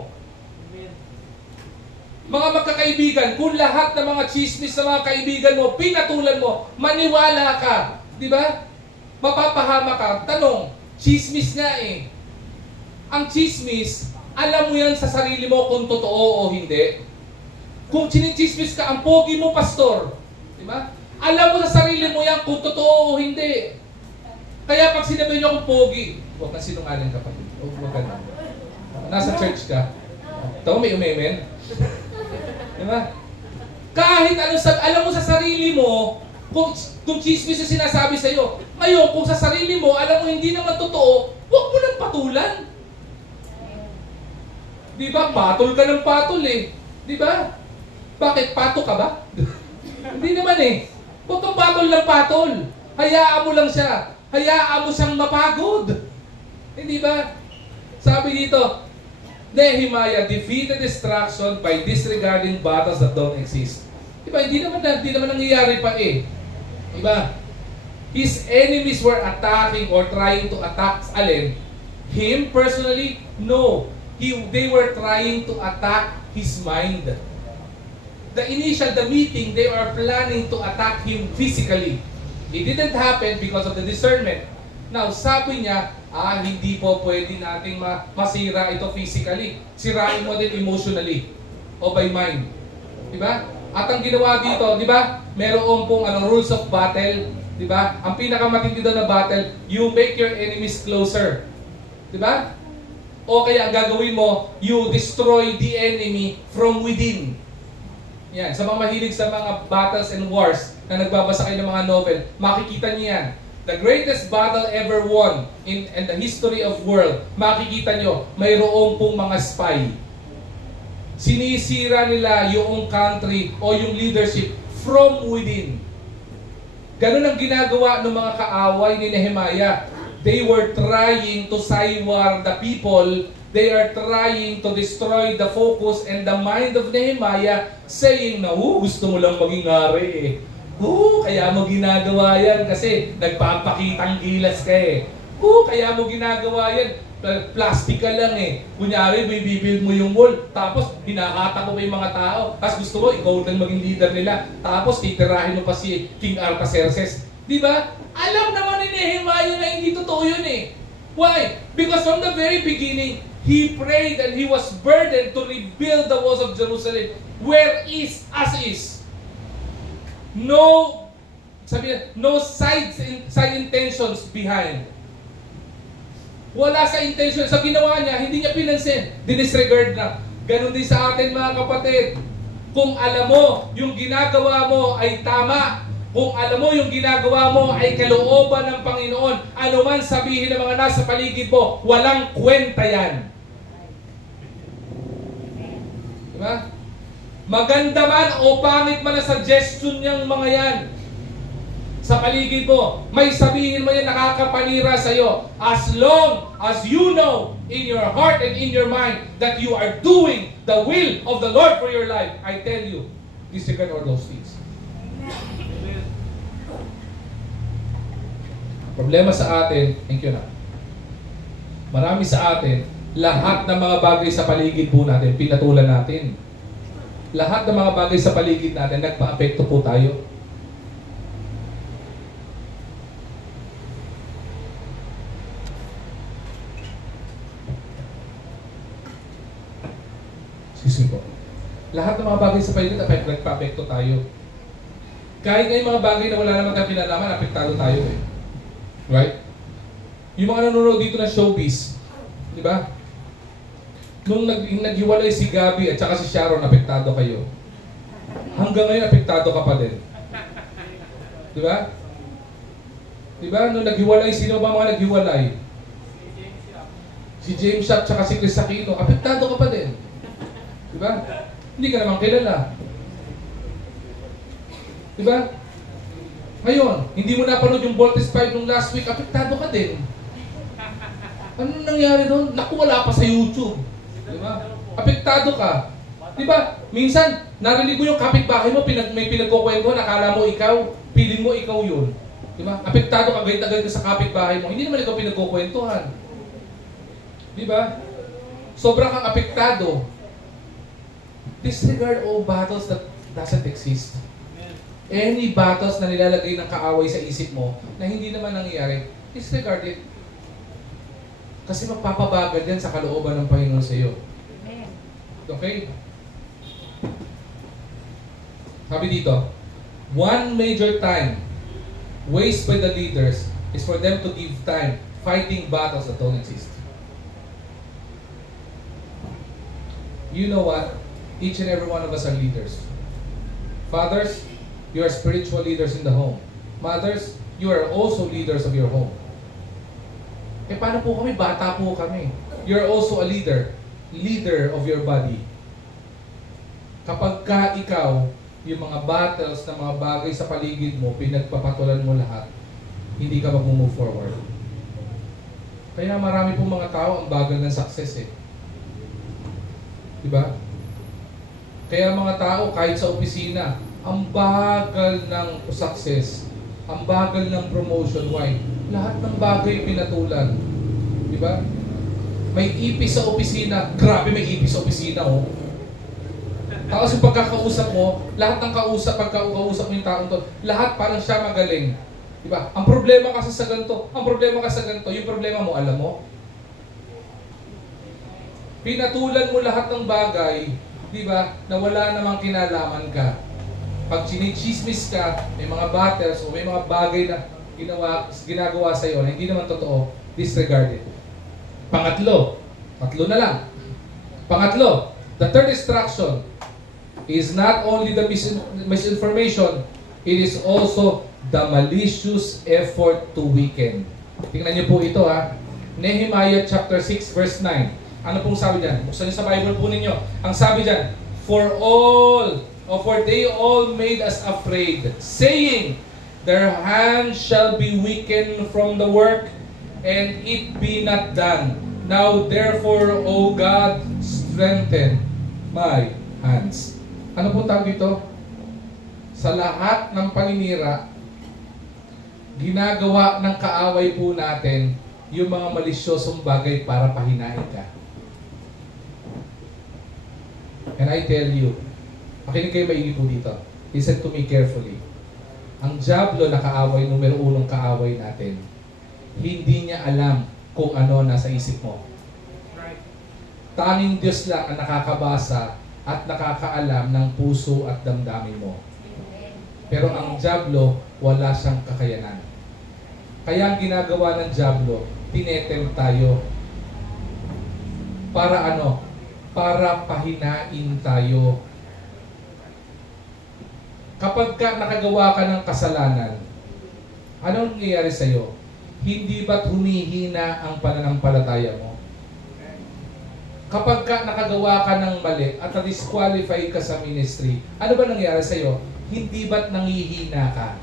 Mga magkakaibigan, kung lahat ng mga chismis ng mga kaibigan mo, pinatulan mo, maniwala ka. Di ba? Mapapahama ka. Tanong, chismis nga eh. Ang chismis, alam mo yan sa sarili mo kung totoo o hindi. Kung chinichismis ka, ang pogi mo, pastor. Di ba? Alam mo sa sarili mo yan kung totoo o hindi. Kaya pag sinabi niyo akong pogi, huwag na sinungaling kapatid. Huwag ka na. Nasa church ka. Ito, may umemen. Diba? Kahit ano, alam mo sa sarili mo, kung chismis yung sinasabi sa'yo. Ngayon, kung sa sarili mo, alam mo hindi naman totoo, huwag mo nang patulan. Diba? Patol ka ng patol eh. Diba? Bakit? Pato ka ba? Hindi naman eh. Huwag kang patol ng patol. Hayaan mo lang siya. Hayaan mo siyang mapagod. Hindi ba? Sabi dito, Nehemiah defeated destruction by disregarding battles that don't exist. Diba? Hindi naman nangyayari pa eh. Diba? His enemies were attacking or trying to attack alin? him personally? No. They were trying to attack his mind. The meeting, they are planning to attack him physically. It didn't happen because of the discernment. Now, sabi niya, hindi po pwede nating masira ito physically. Sirain mo din emotionally o by mind. Diba? At ang ginawa dito, diba? Meron pong rules of battle. Diba? Ang pinakamatindi doon na battle, you make your enemies closer. Diba? O kaya ang gagawin mo, you destroy the enemy from within. Yan. Sa mga mahilig sa mga battles and wars na nagbabasa kayo ng mga novel, makikita niyo yan. The greatest battle ever won in the history of world, makikita nyo, mayroong pong mga spy. Sinisira nila yung country o yung leadership from within. Ganun ang ginagawa ng mga kaaway ni Nehemiah. They were trying to saywar the people. They are trying to destroy the focus and the mind of Nehemiah, saying na, gusto mo lang maging hari eh. Kaya mo ginagawa yan kasi nagpapakitang gilas ka eh. Kaya mo ginagawa yan. Plastic ka lang eh. Kunyari, bibuild mo yung wall, tapos hinahata mo pa yung mga tao, tapos gusto mo, ikaw lang maging leader nila, tapos titirahin mo pa si King Artaxerxes. Di ba? Alam naman ni Nehemiah na hindi totoo yun eh. Why? Because from the very beginning, he prayed and he was burdened to rebuild the walls of Jerusalem where is as is. No side intentions behind. Wala sa intention. Sa ginawa niya, hindi niya pinansin. Dinisregard na. Ganon din sa atin mga kapatid. Kung alam mo, yung ginagawa mo ay tama. Kung alam mo, yung ginagawa mo ay kalooban ng Panginoon, ano man sabihin ng mga nasa paligid mo, walang kwenta yan. Diba? Maganda man o pangit man na suggestion niyang mga yan sa paligid mo, may sabihin mo yan nakakapanira sa'yo. As long as you know in your heart and in your mind that you are doing the will of the Lord for your life, I tell you, disregard all those things. Problema sa atin, thank you na. Marami sa atin, lahat ng mga bagay sa paligid po natin, pinatulan natin. Lahat ng mga bagay sa paligid natin, nagpa-apekto po tayo. Excuse me po. Lahat ng mga bagay sa paligid, nagpa-apekto tayo. Kahit nga yung mga bagay na wala naman tayong pinalaman, apektado tayo eh. Right? Yung mga nanonood dito ng showbiz, di ba? Nung naghiwalay si Gabi at saka si Sharon, apektado kayo. Hanggang ngayon, apektado ka pa din. Di ba? Di ba? Nung naghiwalay, sino ba mga naghiwalay? Si James Yap at saka si Chris Aquino, apektado ka pa din. Di ba? Hindi ka naman kilala. Di ba? Ngayon, hindi mo napanood yung Voltes 5 nung last week, apektado ka din. Ano nangyari doon? Naku, wala pa sa YouTube. Diba? Apektado ka. Diba? Minsan, narinig mo yung kapitbahay mo, may pinagkukwento, nakala mo ikaw, feeling mo ikaw yun. Diba? Apektado ka, galit ka sa kapitbahay mo. Hindi naman ikaw pinagkukwentuhan. Diba? Sobrang kang apektado. Disregard all battles that doesn't exist. Any battles na nilalagay ng kaaway sa isip mo na hindi naman nangyayari, disregard it. Kasi magpapabagal yan sa kalooban ng Panginoon sa iyo. Okay? Sabi dito, one major time waste by the leaders is for them to give time fighting battles that don't exist. You know what? Each and every one of us are leaders. Fathers, you are spiritual leaders in the home. Mothers, you are also leaders of your home. Paano po kami? Bata po kami. You're also a leader of your body. Kapag ka ikaw, yung mga battles na mga bagay sa paligid mo, pinagpapatulan mo lahat, hindi ka mag-move forward. Kaya marami pong mga tao ang bagal ng success eh. Diba? Kaya mga tao, kahit sa opisina, ang bagal ng success, ang bagal ng promotion. Why? Lahat ng bagay pinatulan. Diba? May ipis sa opisina. Grabe, may ipis sa opisina, oh. Tapos yung pagkakausap mo, lahat ng pagkakausap mo yung taong to, lahat parang siya magaling. Diba? Ang problema kasi sa ganito, yung problema mo, alam mo? Pinatulan mo lahat ng bagay, diba, na wala namang kinalaman ka. Pag chinichismis ka, may mga battles o may mga bagay na ginagawa sa'yo na hindi naman totoo, disregard it. Pangatlo na lang. Pangatlo, the third distraction is not only the misinformation, it is also the malicious effort to weaken. Tingnan niyo po ito ha. Nehemiah chapter 6 verse 9. Ano pong sabi dyan? Buksan niyo sa Bible po ninyo. Ang sabi dyan, for they all made us afraid, saying, their hands shall be weakened from the work, and it be not done. Now therefore, O God, strengthen my hands. Ano po tawag dito? Sa lahat ng paninira, ginagawa ng kaaway po natin yung mga malisyosong bagay para pahinain ka. And I tell you, makinig kayo maigi po dito. Listen to me carefully. Ang diablo na kaaway, numero unong kaaway natin, hindi niya alam kung ano nasa isip mo. Tanging Diyos lang ang nakakabasa at nakakaalam ng puso at damdamin mo. Pero ang diablo, wala siyang kakayanan. Kaya ang ginagawa ng diablo, tinetempt tayo. Para ano? Para pahinain tayo. Kapag nakagawa ka ng kasalanan, anong nangyayari sa'yo? Hindi ba't humihina ang pananampalataya mo? Kapag nakagawa ka ng mali at na-disqualify ka sa ministry, ano ba nangyayari sa'yo? Hindi ba't nangihina ka?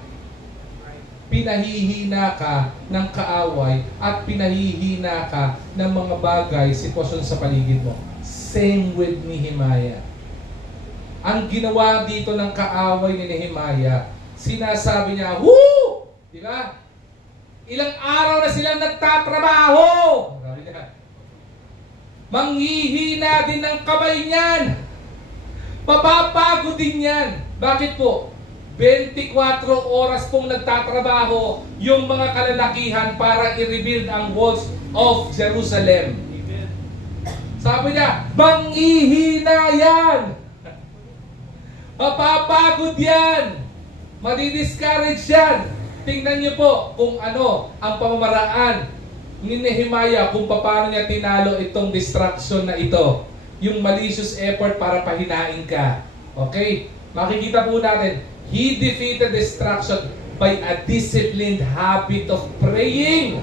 Pinahihina ka ng kaaway at pinahihina ka ng mga bagay, sitwasyon sa paligid mo. Same with Nehemiah. Ang ginawa dito ng kaaway ni Nehemiah, sinasabi niya, woo! Di ba? Ilang araw na silang nagtatrabaho. Sabi niya, manghihina din ng kamay niyan. Mapapagod din yan. Bakit po? 24 oras pong nagtatrabaho yung mga kalalakihan para i-rebuild ang walls of Jerusalem. Amen. Sabi niya, manghihina yan. Mapapagod yan. Madi-discourage yan. Tingnan niyo po kung ano ang pamamaraan ni Nehemiah kung paano niya tinalo itong distraction na ito. Yung malicious effort para pahinain ka. Okay? Makikita po natin, he defeated distraction by a disciplined habit of praying.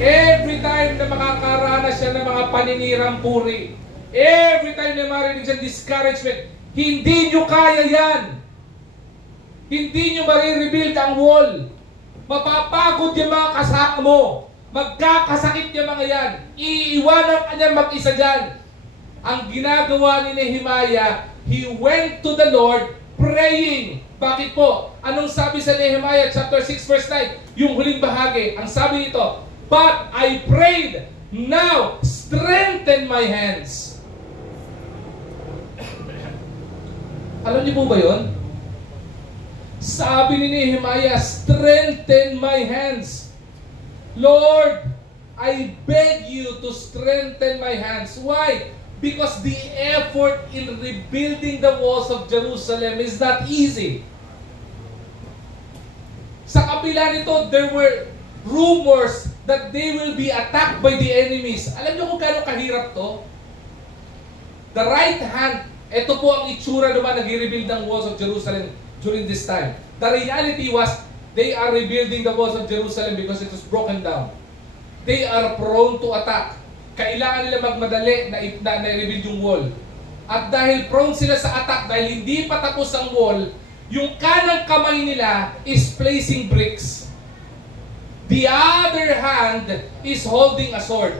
Every time na makakaranas siya ng mga paninirang puri, every time na marinig siya discouragement, hindi nyo kaya yan. Hindi nyo marirebuild ang wall. Mapapagod yung mga kasama mo. Magkakasakit yung mga yan. Iiwanan ka niya mag-isa dyan. Ang ginagawa ni Nehemiah, he went to the Lord praying. Bakit po? Anong sabi sa Nehemiah chapter 6 verse 9? Yung huling bahagi. Ang sabi nito, but I prayed, now strengthen my hands. Alam niyo po ba yun? Sabi ni Nehemiah, strengthen my hands. Lord, I beg you to strengthen my hands. Why? Because the effort in rebuilding the walls of Jerusalem is not easy. Sa kabila nito, there were rumors that they will be attacked by the enemies. Alam niyo kung gaano kahirap to? The right hand, ito po ang itsura naman nag-rebuild ng walls of Jerusalem during this time. The reality was, they are rebuilding the walls of Jerusalem because it was broken down. They are prone to attack. Kailangan nila magmadali na rebuild yung wall. At dahil prone sila sa attack, dahil hindi pa tapos ang wall, yung kanang kamay nila is placing bricks. The other hand is holding a sword.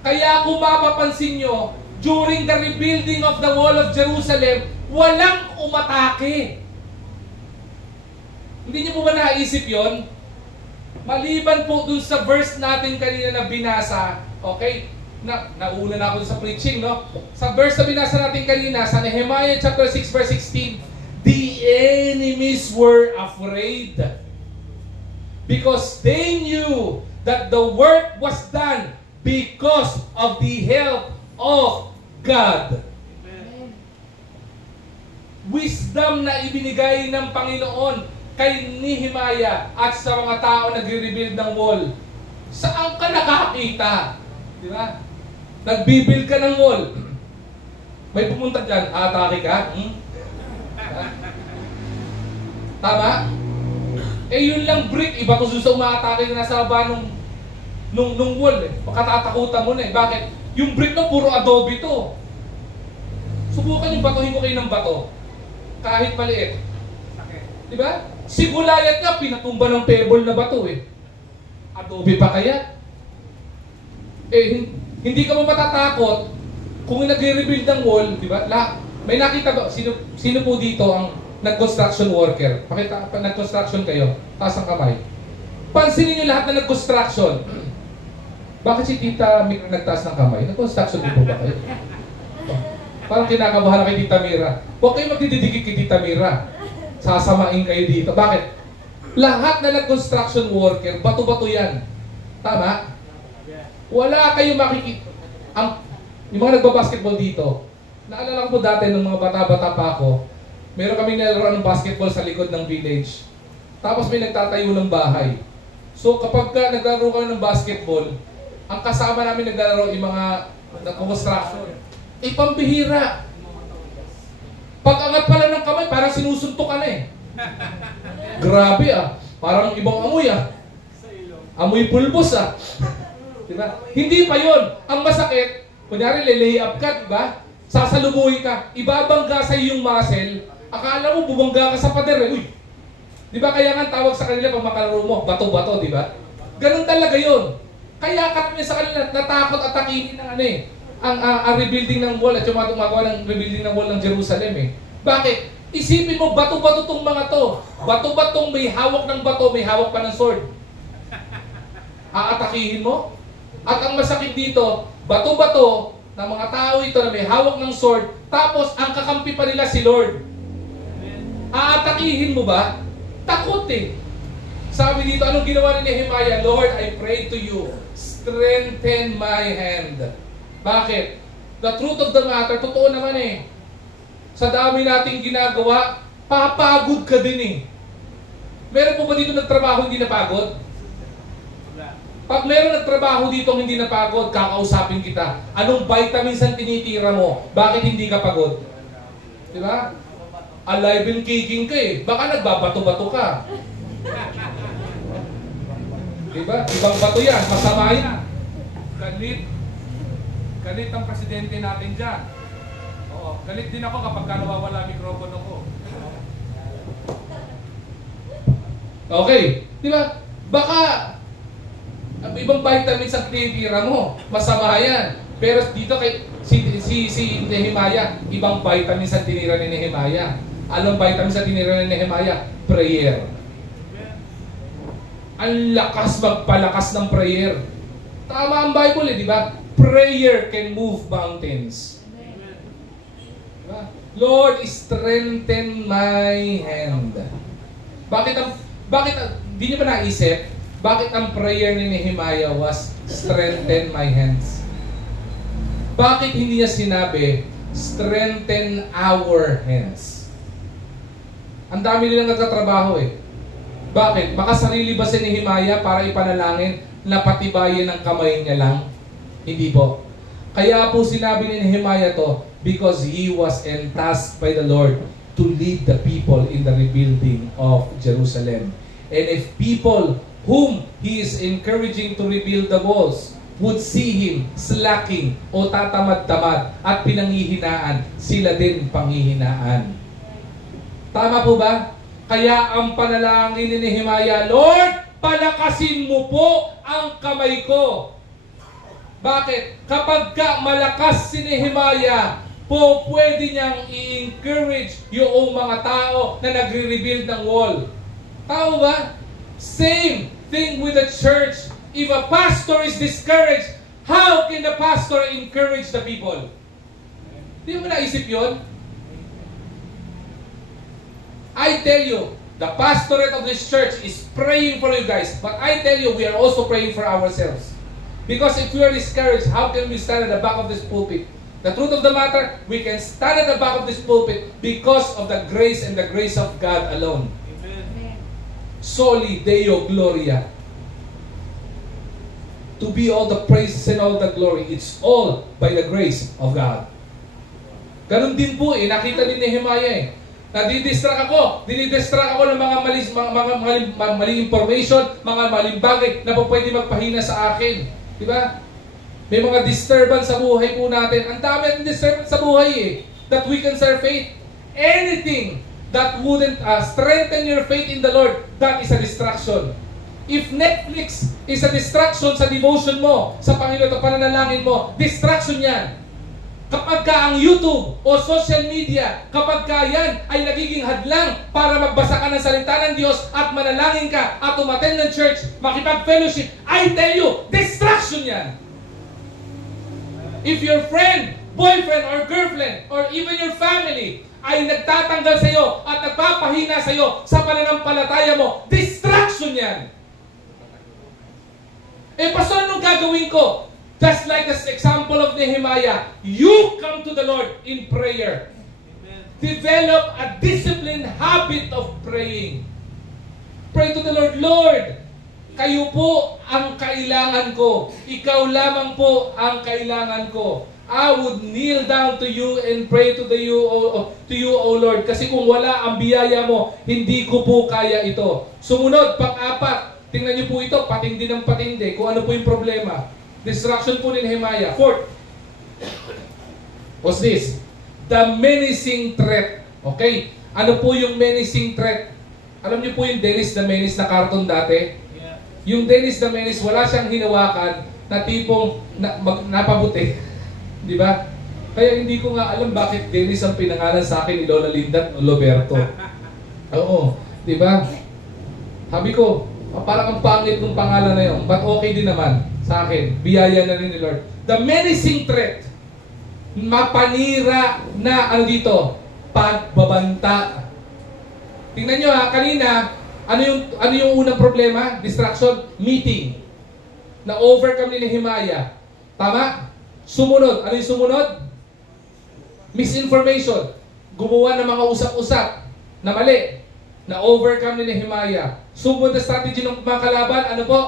Kaya kung mapapansin nyo, during the rebuilding of the wall of Jerusalem, walang umatake. Hindi niyo po ba naisip yon? Maliban po dun sa verse natin kanina na binasa, okay? Nauna na ako sa preaching, no? Sa verse na binasa natin kanina, sa Nehemiah chapter 6 verse 16, the enemies were afraid because they knew that the work was done because of the help of God. Amen. Wisdom na ibinigay ng Panginoon kay Nehemiah at sa mga tao nagre-rebuild ng wall. Saan ka nakakita? Di ba? Nagbibuild ka ng wall. May pumunta dyan, atake ka? Tama? Eh yun lang brick, iba kung sa umaatake na nasa baba nung wall eh. Makatatakutan mo na eh. Bakit? Yung brick na puro adobe to. Subukan yung batuhin ko kayo ng bato. Kahit maliit. Di ba? Si Goliath nga, pinatumba ng pebble na bato eh. Adobe pa kaya? Eh, hindi ka mo matatakot kung nagre-rebuild ng wall, di ba? May nakita ba? Sino po dito ang nag-construction worker? Pakita, nag-construction kayo. Taas ang kamay. Pansinin nyo lahat na nag-construction. Bakit si Tita Mira nagtaas ng kamay? Nag-construction din po ba kayo? Parang kinakabahan na kay Tita Mira. Huwag kayo magdididikit kay Tita Mira. Sasamain kayo dito. Bakit? Lahat na nag-construction worker, bato-bato yan. Tama? Wala kayo makikita. Yung mga nagbabasketball dito, naalala ko dati nung mga bata-bata pa ako, meron kami nilaro ng basketball sa likod ng village. Tapos may nagtatayo ng bahay. So kapag naglaro kami ng basketball, ang kasama namin naglalaro yung mga nag-construction. Eh, pambihira. Pag-angat pala ng kamay, parang sinusuntok ka na eh. Grabe ah. Parang ibang amoy ah. Amoy pulbos ah. Diba? Hindi pa yun. Ang masakit, kunyari lay up ka, diba? Sasalubuhin ka, ibabangga sa yung muscle, akala mo bumangga ka sa pader eh. Uy! Diba kaya nga tawag sa kanila pag makalaro mo, bato-bato, diba? Ganun talaga yun. Kaya kami sa kanila natakot at takihin ng ano eh. Ang rebuilding ng wall at yung mga gumagawa ng rebuilding ng wall ng Jerusalem eh. Bakit? Isipin mo, bato-bato tong mga to. Bato-batong may hawak ng bato, may hawak pa ng sword. Aatakihin mo? At ang masakit dito, bato-bato ng mga tao ito na may hawak ng sword, tapos ang kakampi pa nila si Lord. Aatakihin mo ba? Takot eh. Sabi dito, anong ginawa ni Nehemiah? Lord, I pray to you, strengthen my hand. Bakit? The truth of the matter, totoo naman eh. Sa dami nating ginagawa, papagod ka din eh. Meron po ba dito nagtrabaho hindi napagod? Pag meron nagtrabaho dito hindi napagod, kakausapin kita. Anong vitamins ang tinitira mo? Bakit hindi ka pagod? Di ba? Alive and kicking ka eh. Baka nagbabato-bato ka. Di ba? Ibang bato yan. Masama yan. Galit ang presidente natin dyan. Oo. Galit din ako kapag nawawala mikropono ko. Okay. Di ba? Baka ibang vitamins ang tinitira mo. Masama yan. Pero dito kay si Nehemiah, ibang vitamins ang tinira ni Nehemiah. Anong vitamins ang tinira ni Nehemiah? Prayer. Ang lakas magpalakas ng prayer. Tama ang Bible eh, di ba? Prayer can move mountains. Diba? Lord, strengthen my hand. Bakit di niyo ba naisip? Bakit ang prayer ni Nehemiah was strengthen my hands? Bakit hindi niya sinabi strengthen our hands? Ang dami nilang nagtatrabaho eh. Bakit? Makasarili ba si Nehemiah para ipanalangin na patibayin ang kamay niya lang? Hindi po. Kaya po sinabi ni Nehemiah to because he was entrusted by the Lord to lead the people in the rebuilding of Jerusalem. And if people whom he is encouraging to rebuild the walls would see him slacking o tatamad-tamad at pinanghihinaan, sila din panghihinaan. Tama po ba? Kaya ang panalangin ni Nehemiah, Lord, palakasin mo po ang kamay ko. Bakit? Kapag malakas si Nehemiah, pwede niyang i-encourage yung mga tao na nagre-rebuild ng wall. Tao ba? Same. thing with the church. If a pastor is discouraged, how can the pastor encourage the people? Di mo naisip yun? I tell you, the pastorate of this church is praying for you guys. But I tell you, we are also praying for ourselves. Because if we are discouraged, how can we stand at the back of this pulpit? The truth of the matter, we can stand at the back of this pulpit because of the grace and the grace of God alone. Amen. Soli Deo Gloria. To be all the praises and all the glory, it's all by the grace of God. Ganun din po nakita ni Nehemiah Nadidistract ako ng mga mali information, mga maling bagay na po pwede magpahina sa akin. Di ba? May mga disturbance sa buhay po natin. Ang dami ng disturbance sa buhay that weakens our faith. Anything that wouldn't strengthen your faith in the Lord, that is a distraction. If Netflix is a distraction sa devotion mo, sa Panginoon at pananalangin mo, distraction yan. Kapag ka ang YouTube o social media, kapag ka yan ay nagiging hadlang para magbasa ka ng salita ng Diyos at manalangin ka at umattend ng church, makipag-fellowship, I tell you, distraction yan. If your friend, boyfriend or girlfriend or even your family ay nagtatanggal sa iyo at nagpapahina sa iyo sa pananampalataya mo, distraction yan. Pastor, anong gagawin ko? Just like this example of Nehemiah, you come to the Lord in prayer. Amen. Develop a disciplined habit of praying. Pray to the Lord, Lord, kayo po ang kailangan ko. Ikaw lamang po ang kailangan ko. I would kneel down to you and pray to you, O Lord. Kasi kung wala ang biyaya mo, hindi ko po kaya ito. Sumunod, pang-apat. Tingnan niyo po ito, patindi ng patindi. Kung ano po yung problema. Distraction po ni Nehemiah. Fourth. What's this? The menacing threat. Okay? Ano po yung menacing threat? Alam niyo po yung Dennis the Menace na cartoon dati? Yeah. Yung Dennis the Menace, wala siyang hinawakan na tipong napabuti. Di ba? Kaya hindi ko nga alam bakit Dennis ang pinangalan sa akin ni Lola Linda o Loberto. Oo. Di ba? Sabi ko, parang ang pangit ng pangalan na yun. But okay din naman sa akin. Biyaya na rin ni Lord. The menacing threat. Mapanira na, pagbabanta. Tingnan nyo kanina, ano yung unang problema? Distraction? Meeting. Na-overcome ni Nehemiah. Tama? Sumunod. Ano yung sumunod? Misinformation. Gumawa ng mga usap-usap na mali. Na-overcome ni Nehemiah. Sumunod na strategy ng mga kalaban, ano po?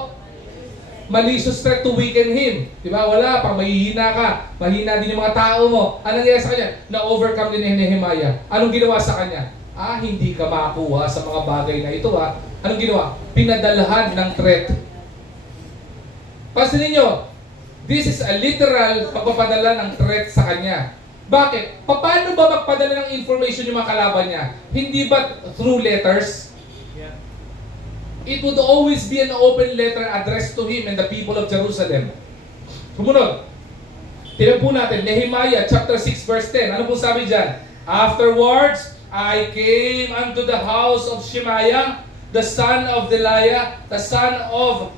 Malicious threat to weaken him. Diba? Wala pa, mahihina ka. Mahina din yung mga tao mo. Anong nangyayari sa kanya? Na-overcome din ni Nehemiah. Anong ginawa sa kanya? Hindi ka makakuha sa mga bagay na ito Anong ginawa? Pinadalhan ng threat. Pansinin nyo, this is a literal pagpapadala ng threat sa kanya. Bakit? Paano ba magpadala ng information yung mga kalaban niya? Hindi ba through letters? Yeah. It would always be an open letter addressed to him and the people of Jerusalem. Sumunod. Tignan po natin, Nehemiah chapter 6 verse 10. Ano po sabi dyan? Afterwards, I came unto the house of Shemaiah, the son of Delaiah, the son of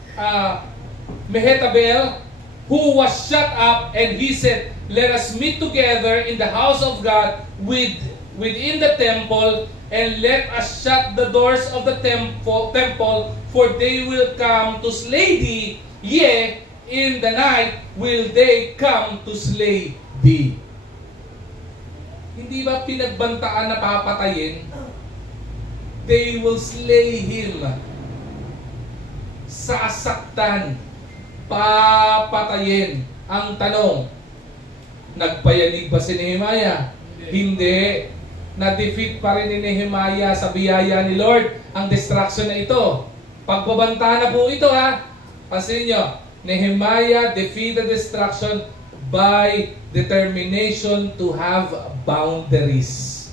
Mehetabel, who was shut up, and he said, let us meet together in the house of God within the temple, and let us shut the doors of the temple, for they will come to slay thee, yea, in the night will they come to slay thee. Hindi ba pinagbantaan na papatayin? They will slay him. Sasaktan. Papatayin. Ang tanong, nagpayanig ba si Nehemiah? Hindi. Na-defeat pa rin ni Nehemiah sa biyaya ni Lord ang distraction na ito. Pagbabanta na po ito Pansinin nyo, Nehemiah defeated distraction by determination to have boundaries.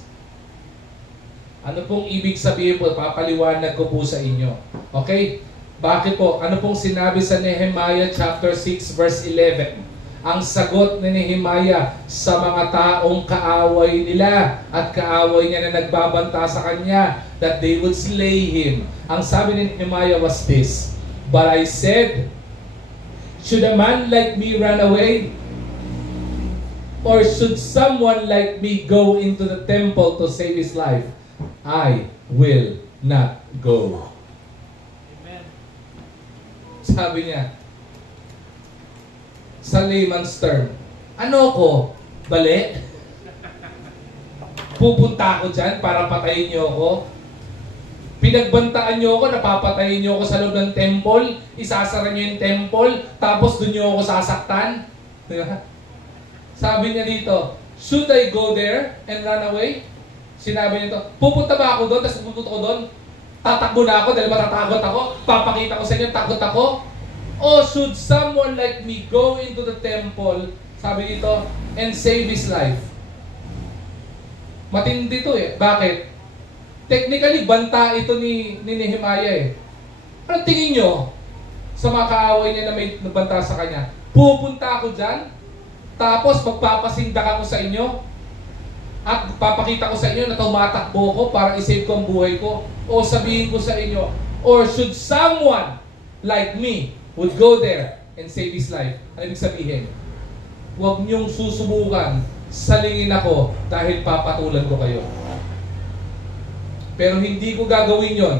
Ano pong ibig sabihin po? Papaliwanag ko po sa inyo. Okay? Bakit po? Ano pong sinabi sa Nehemiah chapter 6 verse 11? Ang sagot ni Nehemiah sa mga taong kaaway nila at kaaway niya na nagbabanta sa kanya that they would slay him. Ang sabi ni Nehemiah was this: But I said, should a man like me run away? Or should someone like me go into the temple to save his life? I will not go. Amen. Sabi niya, sa layman's term, ano ko? Bali? Pupunta ako dyan para patayin niyo ako? Pinagbantaan niyo ako, napapatayin niyo ako sa loob ng temple, isasara niyo yung temple, tapos doon niyo ako sasaktan? Diba? Sabi niya dito, should I go there and run away? Sinabi niya ito, pupunta ba ako doon, tapos pupunta ko doon? Tatakbo na ako dahil matatakot ako? Papakita ko sa inyo, takot ako? O should someone like me go into the temple, sabi dito, and save his life? Matindi to eh. Bakit? Technically, banta ito ni Nehemiah eh. Ano tingin nyo sa mga kaaway niya na may banta sa kanya? Pupunta ako dyan, tapos magpapasindak ako sa inyo, at papakita ko sa inyo na tumatakbo ko para isave ko ang buhay ko, o sabihin ko sa inyo, or should someone like me would go there and save his life? Ano ibig sabihin? Huwag niyong susubukan, salingin ako dahil papatulan ko kayo. Pero hindi ko gagawin yon.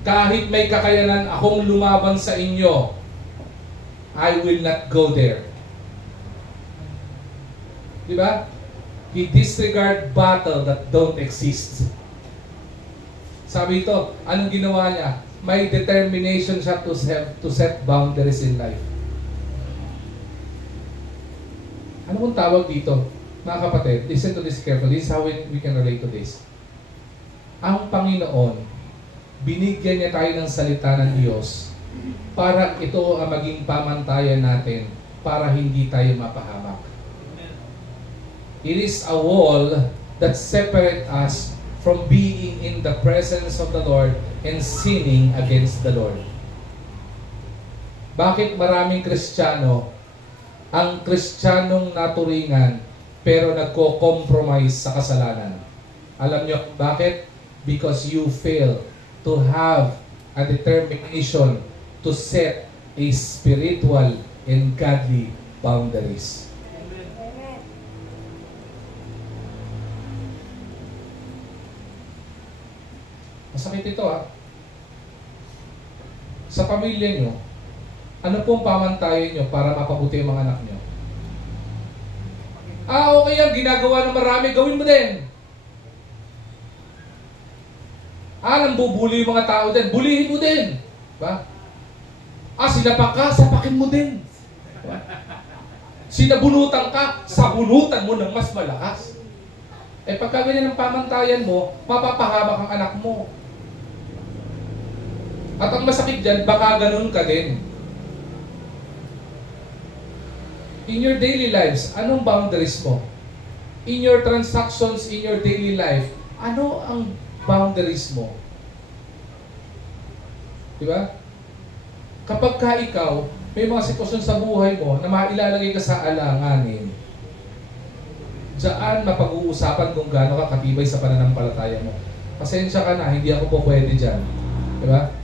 Kahit may kakayanan akong lumaban sa inyo, I will not go there. Diba? He disregard battle that don't exist. Sabi ito, anong ginawa niya? May determination siya to set boundaries in life. Ano kung tawag dito? Mga kapatid, listen to this carefully. This is how we can relate to this. Ang Panginoon, binigyan niya tayo ng salita ng Diyos para ito ang maging pamantayan natin para hindi tayo mapahamak. It is a wall that separates us from being in the presence of the Lord and sinning against the Lord. Bakit maraming Kristiyano ang Kristiyanong naturingan pero nagko-compromise sa kasalanan? Alam niyo bakit? Because you fail to have a determination to set a spiritual and godly boundaries. Amen. Masakit ito Sa pamilya nyo, ano pong pamantayan nyo para mapabuti ang mga anak nyo? Okay yan, ginagawa ng marami, gawin mo din. Nang bubuli yung mga tao din, bulihin mo din. Diba? Sinapak ka, sapakin mo din. Diba? Sinabunutan ka, sabunutan mo ng mas malakas. Pagka ganyan ang pamantayan mo, mapapahamak ang anak mo. At ang masakit dyan, baka ganun ka din. In your daily lives, anong boundaries mo? In your transactions, in your daily life, ano ang boundaries mo? Diba? Kapag ka ikaw, may mga sitwasyon sa buhay mo na mailalagay ka sa alanganin, diyan mapag-uusapan kung gaano ka katibay sa pananampalataya mo. Pasensya ka na, hindi ako po pwede dyan. Diba?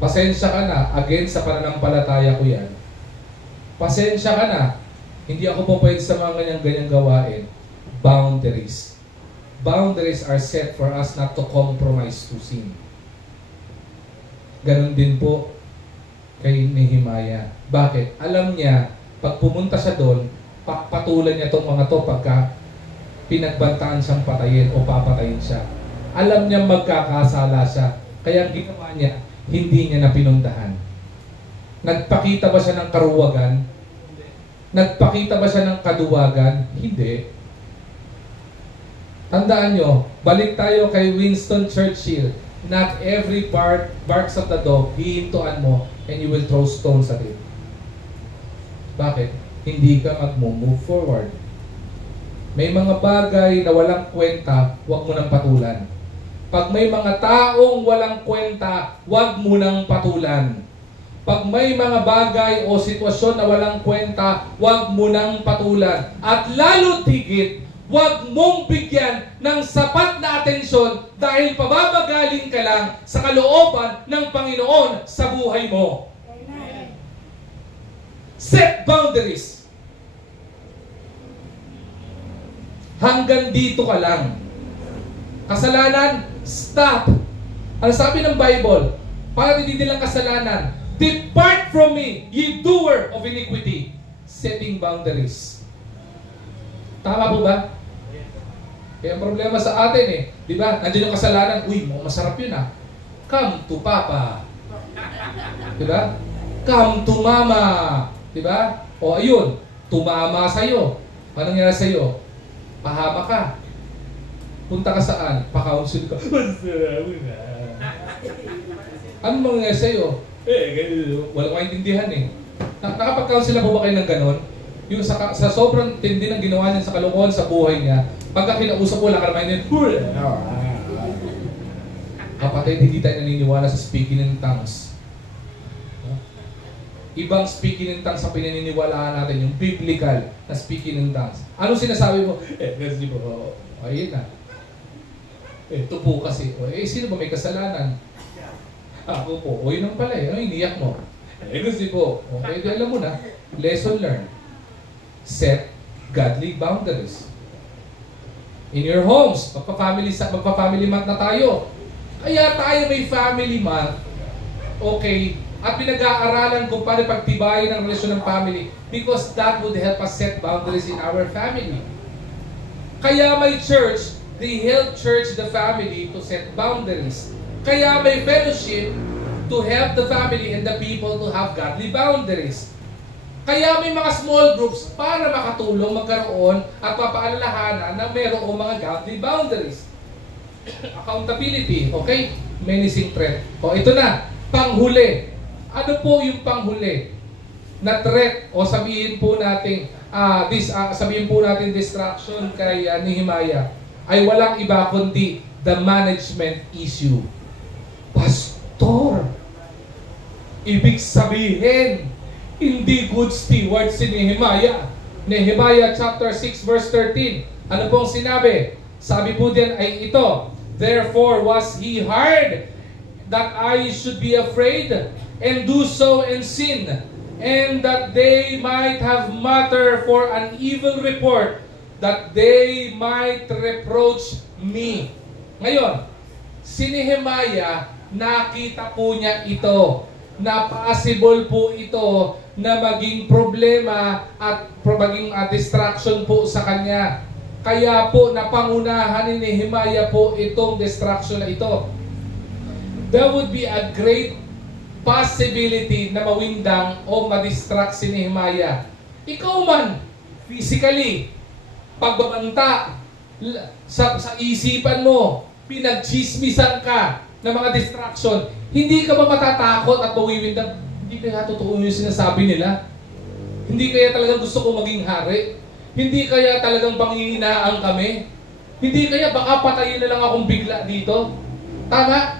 Pasensya ka na, again sa pananampalataya ko yan. Pasensya ka na, hindi ako po pwede sa mga ganyan-ganyang gawain. Boundaries. Boundaries are set for us not to compromise to sin. Ganon din po kay Nehemiah. Bakit? Alam niya, pag pumunta siya doon, patulan niya itong mga to pagka pinagbantaan siyang patayin o papatayin siya. Alam niya magkakasala siya. Kaya ang ginawa niya, hindi niya na pinuntahan. Nagpakita ba siya ng karuwagan? Nagpakita ba siya ng kaduwagan? Hindi. Tandaan nyo, balik tayo kay Winston Churchill. Not every barks of the dog, hihintuan mo and you will throw stones at it. Bakit? Hindi ka mag-move forward. May mga bagay na walang kwenta, huwag mo nang patulan. Pag may mga taong walang kwenta, huwag mo nang patulan. Pag may mga bagay o sitwasyon na walang kwenta, huwag mo nang patulan. At lalo tigit, huwag mong bigyan ng sapat na atensyon dahil pababagaling ka lang sa kalooban ng Panginoon sa buhay mo. Amen. Set boundaries. Hanggang dito ka lang. Kasalanan, stop. Ano sabi ng Bible? Para hindi nilang kasalanan, depart from me, ye doer of iniquity. Setting boundaries. Tama po ba? Kaya ang problema sa atin di ba? Nandiyan yung kasalanan, uy, masarap yun Come to Papa. Di ba? Come to Mama. Di ba? O ayun, tumama sa'yo. Anong nangyari sa'yo? Pahama ka. Punta ka saan? Pa-counsel ka. Anong mangyayari sa'yo? Walang maintindihan Nakapag-counsel na po ba kayo ng ganon? Yung sa sobrang tindi ng ginawa niya sa kalokohan sa buhay niya, pagka kinausap mo, lakar mainin, kapatid, hindi tayo naniniwala sa speaking in tongues. Ibang speaking in tongues sa pinaniniwalaan natin, yung biblical na speaking in tongues. Anong sinasabi mo? Kasi po, ayun na. Ito po kasi. Sino ba may kasalanan? Ako po. Yun ang pala Ano iniyak mo? Kasi po. Okay, alam mo na. Lesson learned. Set godly boundaries. In your homes, magpa-family month na tayo. Kaya tayo may family month. Okay. At pinag-aaralan kung paano pagtibayin ang relasyon ng family because that would help us set boundaries in our family. Kaya may church, they help church the family to set boundaries. Kaya may fellowship to help the family and the people to have godly boundaries. Kaya may mga small groups para makatulong magkaroon at papaalalahanan na mayroong mga godly boundaries. Accountability, okay? Menacing threat. Ito na, panghuli. Ano po yung panghuli na threat o sabihin po natin distraction kay Nehemiah ay walang iba kundi the management issue. Pastor, ibig sabihin hindi good steward si Nehemiah. Nehemiah chapter 6 verse 13. Ano pong sinabi? Sabi po din ay ito, therefore was he hard that I should be afraid and do so in sin, and that they might have matter for an evil report, that they might reproach me. Ngayon, si Nehemiah, nakita po niya ito, na possible po ito na maging problema at maging distraction po sa kanya. Kaya po napangunahan ni Nehemiah po itong distraction na ito. There would be a great possibility na mawindang o madistract si Nehemiah. Ikaw man, physically, pagbabanta, sa isipan mo, pinagchismisan ka ng mga distraction, hindi ka ba matatakot at mawiwindang, hindi kaya totoo yung sinasabi nila? Hindi kaya talagang gusto ko maging hari? Hindi kaya talagang panghihinaan kami? Hindi kaya baka patayin na lang akong bigla dito? Tama?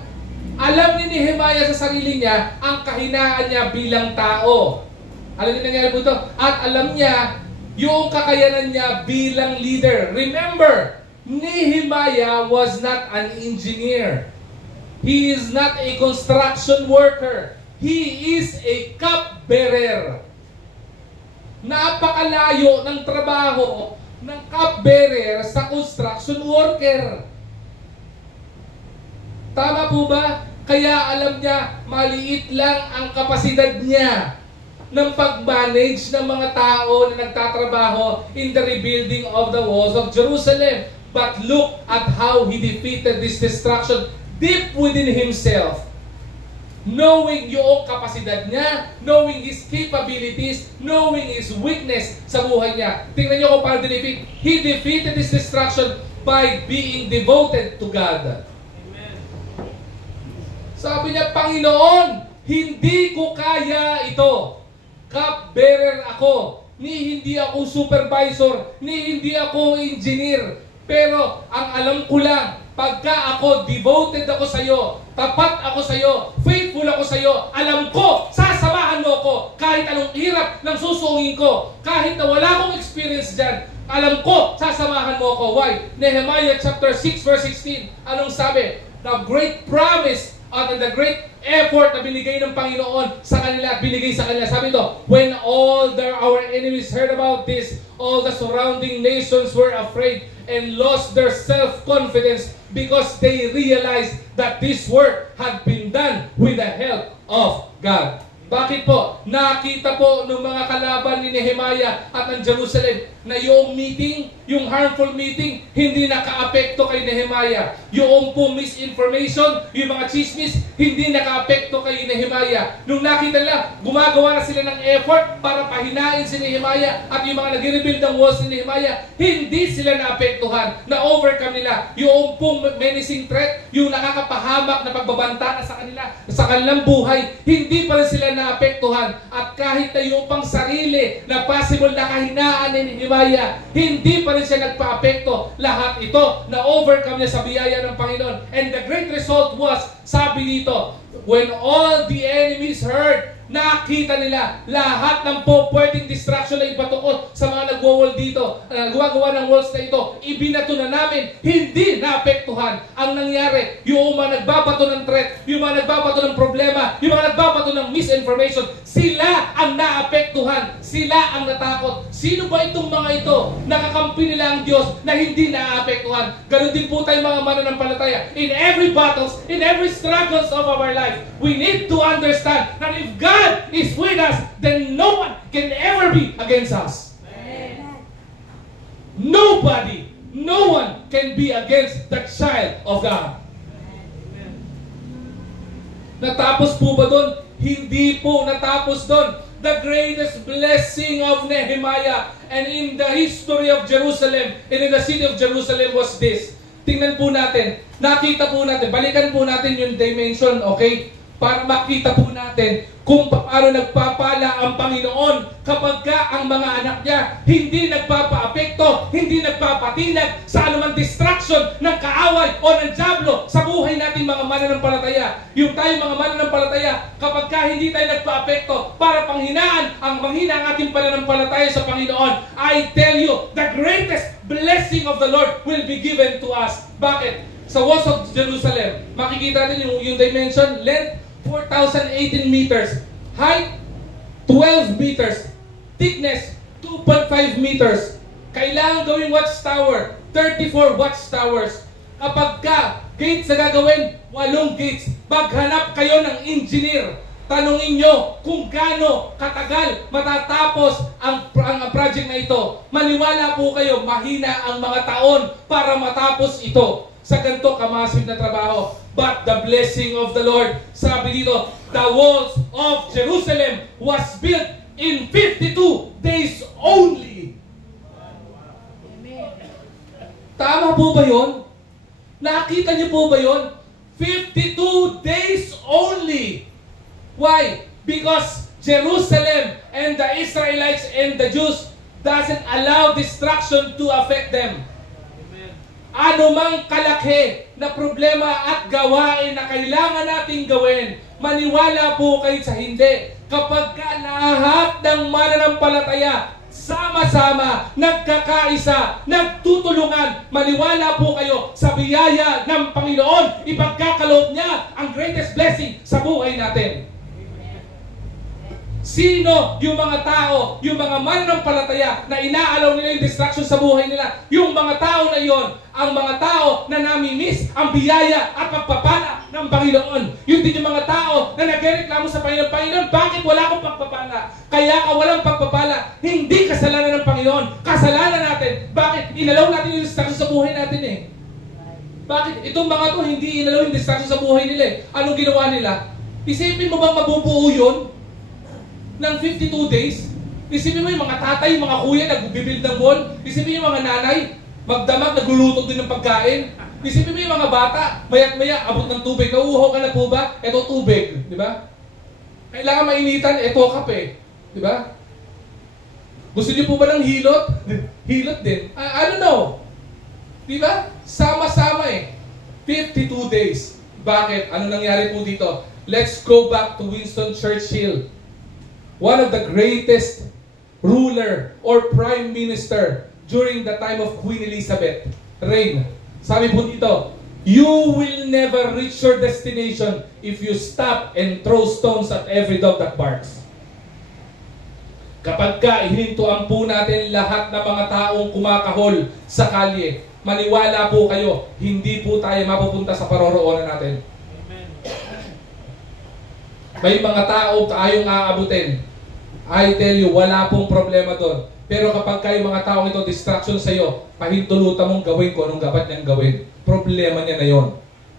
Alam ni Nehemiah sa sarili niya ang kahinaan niya bilang tao. Alam niyo nangyari po ito? At alam niya yung kakayanan niya bilang leader. Remember, Nehemiah was not an engineer. He is not a construction worker. He is a cupbearer. Napakalayo ng trabaho ng cupbearer sa construction worker. Tama po ba? Kaya alam niya, maliit lang ang kapasidad niya ng pag-manage ng mga tao na nagtatrabaho in the rebuilding of the walls of Jerusalem. But look at how he defeated this destruction deep within himself. Knowing yung kapasidad niya, knowing his capabilities, knowing his weakness sa buhay niya. Tingnan niyo kung paano dinefeat. He defeated this destruction by being devoted to God. Amen. Sabi niya, Panginoon, hindi ko kaya ito. Cupbearer ako. Ni hindi ako supervisor, ni hindi ako engineer. Pero ang alam ko lang, pagka ako devoted ako sa iyo, tapat ako sa iyo, faithful ako sa iyo, alam ko, sasamahan mo ako kahit anong hirap ng susungin ko, kahit na wala akong experience dyan, alam ko, sasamahan mo ako. Why? Nehemiah chapter 6 verse 16. Anong sabi? The great promise at the great effort na binigay ng Panginoon sa kanila, binigay sa kanila. Sabi ito, when all our enemies heard about this, all the surrounding nations were afraid and lost their self-confidence because they realized that this work had been done with the help of God. Bakit po? Nakita po ng mga kalaban ni Nehemiah at ng Jerusalem na yung meeting, yung harmful meeting, hindi naka-apekto kay Nehemiah. Yung po misinformation, yung mga chismis, hindi naka-apekto kay Nehemiah. Nung nakita nila, gumagawa na sila ng effort para pahinain si Nehemiah at yung mga nag-rebuild ng walls ni Nehemiah, hindi sila na-apektuhan, na-overcome nila. Yung pong menacing threat, yung nakakapahamak na pagbabanta na sa kanila, sa kanilang buhay, hindi pa rin sila naapektuhan. At kahit na yung pang sarili na possible na kahinaan ni Nehemiah, hindi pa rin siya nagpa-apekto. Lahat ito na overcome niya sa biyaya ng Panginoon. And the great result was, sabi dito, when all the enemies heard, nakita nila lahat ng po pwedeng distraction na ipatukot sa mga nagwo-wall dito, gumagawa ng walls na ito, ibinato na namin, hindi naapektuhan. Ang nangyari, yung mga nagbabato ng threat, yung mga nagbabato ng problema, yung mga nagbabato ng misinformation, sila ang naapektuhan, sila ang natakot. Sino ba itong mga ito? Nakakampi nila ang Diyos na hindi naapektuhan. Ganon din po tayo mga mananampalataya. In every battles, in every struggles of our life, we need to understand that if God is with us, then no one can ever be against us. Amen. Nobody, no one can be against the child of God. Amen. Natapos po ba doon? Hindi po natapos doon. The greatest blessing of Nehemiah and in the history of Jerusalem and in the city of Jerusalem was this. Tingnan po natin. Nakita po natin. Balikan po natin yung dimension, okay? Para makita po natin kung paano nagpapala ang Panginoon kapag ka ang mga anak niya hindi nagpapaapekto, hindi nagpapatinag sa anumang distraction ng kaaway o ng dyablo sa buhay natin mga mananampalataya. Yung tayo mga mananampalataya, kapag ka hindi tayo nagpaapekto para panghinaan ang manghina ang ating pananampalataya sa Panginoon, I tell you, the greatest blessing of the Lord will be given to us. Bakit? Sa walls of Jerusalem, makikita natin yung dimension, length, 4,018 meters. Height, 12 meters. Thickness, 2.5 meters. Kailangan gawing watchtower, 34 watchtowers. Kapag ka, gates na gagawin, 8 gates. Maghanap kayo ng engineer. Tanungin nyo kung gaano katagal matatapos ang project na ito. Maniwala po kayo, mahina ang mga taon para matapos ito sa ganito kamasid na trabaho. But the blessing of the Lord, sabi dito, the walls of Jerusalem was built in 52 days only. Amen. Tama po ba yun? Nakita niyo po ba yun? 52 days only. Why? Because Jerusalem and the Israelites and the Jews doesn't allow destruction to affect them. Ano mang kalaki na problema at gawain na kailangan nating gawin, maniwala po kayo sa hindi. Kapag lahat ng mananampalataya, sama-sama, nagkakaisa, nagtutulungan, maniwala po kayo sa biyaya ng Panginoon, ipagkakaloob niya ang greatest blessing sa buhay natin. Sino yung mga tao, yung mga mananampalataya na inaalaw nila yung distraction sa buhay nila? Yung mga tao na yon, ang mga tao na namimiss ang biyaya at pagpapala ng Panginoon. Yun din yung mga tao na nagreklamo sa Panginoon, Panginoon, bakit wala akong pagpapala? Kaya ka walang pagpapala. Hindi kasalanan ng Panginoon. Kasalanan natin. Bakit? Inalaw natin yung distraction sa buhay natin eh. Bakit? Itong mga to, hindi inalaw yung distraction sa buhay nila eh. Anong ginawa nila? Isipin mo bang mabubuo yun ng 52 days? Isipin mo yung mga tatay, yung mga kuya nagbibuild ng wall. Isipin mo yung mga nanay, magdamag, nagluluto din ng pagkain. Isipin mo yung mga bata, mayat-maya, abot ng tubig. Nauuhaw ka na po ba? Ito tubig, di ba? Kailangan mainitan, ito kape. Di ba? Gusto niyo po ba ng hilot? Hilot din. I don't know. Di ba? Sama-sama eh. 52 days. Bakit? Ano nangyari po dito? Let's go back to Winston Churchill. One of the greatest ruler or prime minister during the time of Queen Elizabeth reign. Sabi po dito, you will never reach your destination if you stop and throw stones at every dog that barks. Kapag hinintuan po natin lahat ng mga taong kumakahol sa kalye, maniwala po kayo, hindi po tayo mapupunta sa paroroonan natin. Amen. May mga tao tayong aabutin. I tell you, wala pong problema doon. Pero kapag kayo mga taong ito, distraction sa iyo, pahintulutan mong gawin ko anong dapat niyang gawin. Problema niya na yon.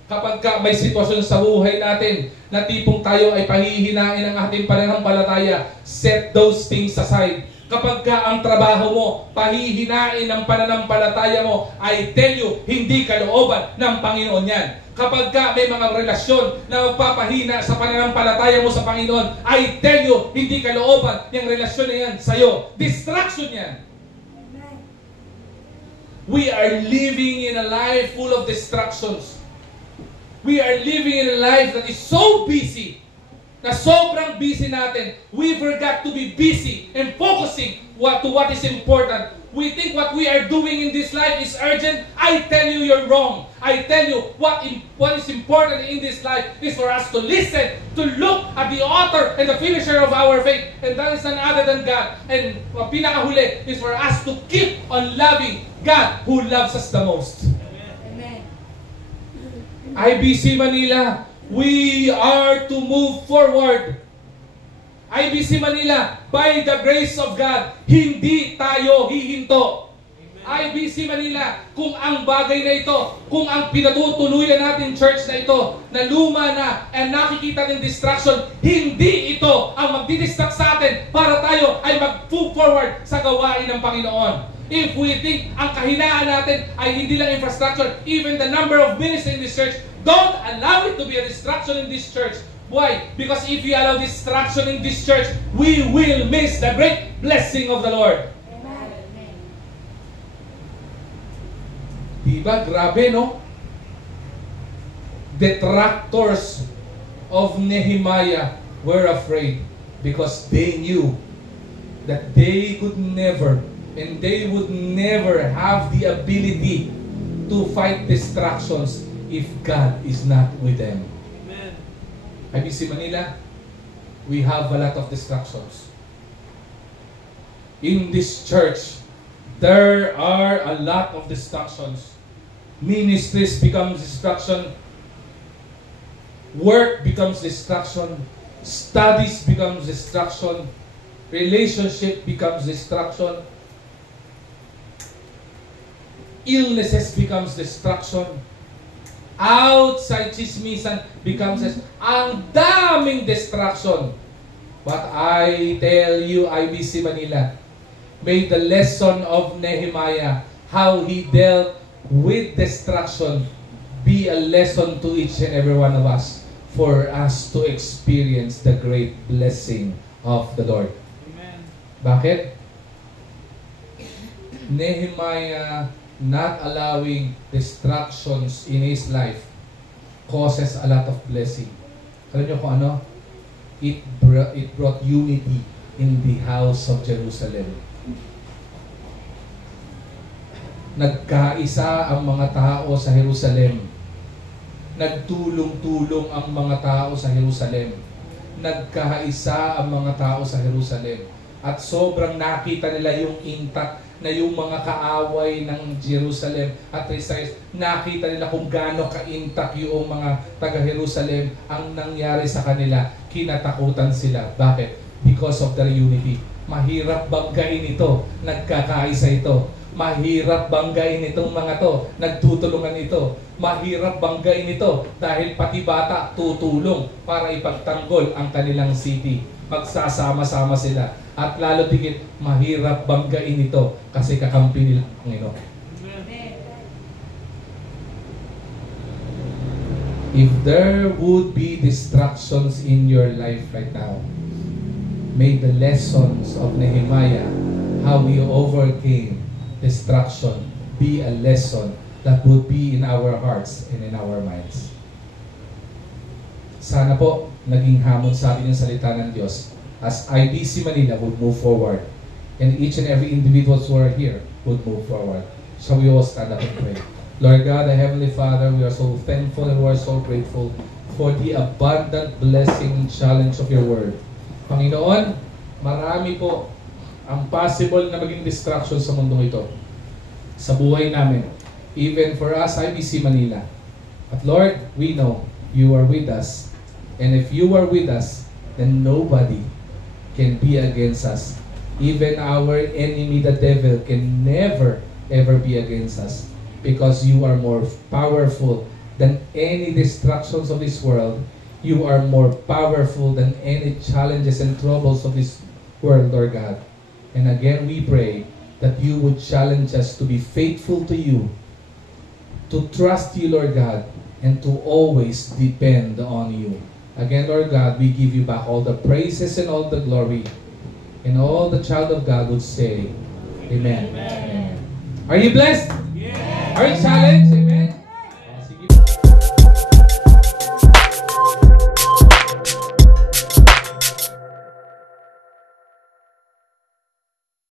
Kapag may sitwasyon sa buhay natin na tipong tayo ay pahihinain ang ating pananampalataya, set those things aside. Kapag ang trabaho mo, pahihinain ang pananampalataya mo, I tell you, hindi kalooban ng Panginoon yan. Kapag may mga relasyon na magpapahina sa pananampalataya mo sa Panginoon, I tell you, hindi kalooban yung relasyon na yan sa'yo. Distraction yan. We are living in a life full of distractions. We are living in a life that is so busy, na sobrang busy natin, we forgot to be busy and focusing to what is important. We think what we are doing in this life is urgent. I tell you, you're wrong. I tell you, what is important in this life is for us to listen, to look at the author and the finisher of our faith, and that is none other than God. And pinakahuli is for us to keep on loving God who loves us the most. IBC Manila, we are to move forward. IBC Manila, by the grace of God, hindi tayo hihinto. IBC Manila, kung ang bagay na ito, kung ang pinatutuluyan natin church na ito, na luma na, and nakikita ng distraction, hindi ito ang magdidistract sa atin para tayo ay mag-move forward sa gawain ng Panginoon. If we think ang kahinaan natin ay hindi lang infrastructure, even the number of ministers in this church, don't allow it to be a distraction in this church. Why? Because if we allow distraction in this church, we will miss the great blessing of the Lord. Amen. Diba? Grabe, no? Detractors of Nehemiah were afraid because they knew that they could never and they would never have the ability to fight distractions if God is not with them. Amen. IBC Manila, we have a lot of distractions. In this church, there are a lot of distractions. Ministries becomes distraction. Work becomes distraction. Studies becomes distraction. Relationship becomes distraction. Illnesses becomes distraction. Outside chismisan becomes ang daming distraction. But I tell you, IBC Manila, may the lesson of Nehemiah, how he dealt with distraction, be a lesson to each and every one of us for us to experience the great blessing of the Lord. Amen. Bakit? Nehemiah not allowing distractions in his life causes a lot of blessing. Alam niyo kung ano? It brought unity in the house of Jerusalem. Nagkaisa ang mga tao sa Jerusalem. Nagtulong-tulong ang mga tao sa Jerusalem. Nagkaisa ang mga tao sa Jerusalem. At sobrang nakita nila yung intact na yung mga kaaway ng Jerusalem at Israel, nakita nila kung gaano ka-intact yung mga taga-Jerusalem. Ang nangyari sa kanila, kinatakutan sila. Bakit? Because of their unity. Mahirap banggain ito, nagkakaisa ito. Mahirap banggain itong mga to, nagtutulungan ito. Mahirap banggain ito dahil pati bata tutulong para ipagtanggol ang kanilang city. Magsasama-sama sila. At lalo tigit, mahirap banggain ito kasi kakampi nila ang Panginoon. If there would be distractions in your life right now, may the lessons of Nehemiah, how he overcame distraction, be a lesson that would be in our hearts and in our minds. Sana po, naging hamon sa atin yung salita ng Diyos as IBC Manila would move forward and each and every individuals who are here would move forward. Shall we all stand up and pray? Lord God, the Heavenly Father, we are so thankful and we are so grateful for the abundant blessing and challenge of your word. Panginoon, marami po ang possible na maging distraction sa mundong ito, sa buhay namin, even for us, IBC Manila. But Lord, we know you are with us. And if you are with us, then nobody can be against us. Even our enemy, the devil, can never ever be against us, because you are more powerful than any distractions of this world. You are more powerful than any challenges and troubles of this world, Lord God. And again, we pray that you would challenge us to be faithful to you, to trust you, Lord God, and to always depend on you. Again, Lord God, we give you back all the praises and all the glory. And all the child of God would say, Amen. Amen. Are you blessed? Yes. Are you challenged?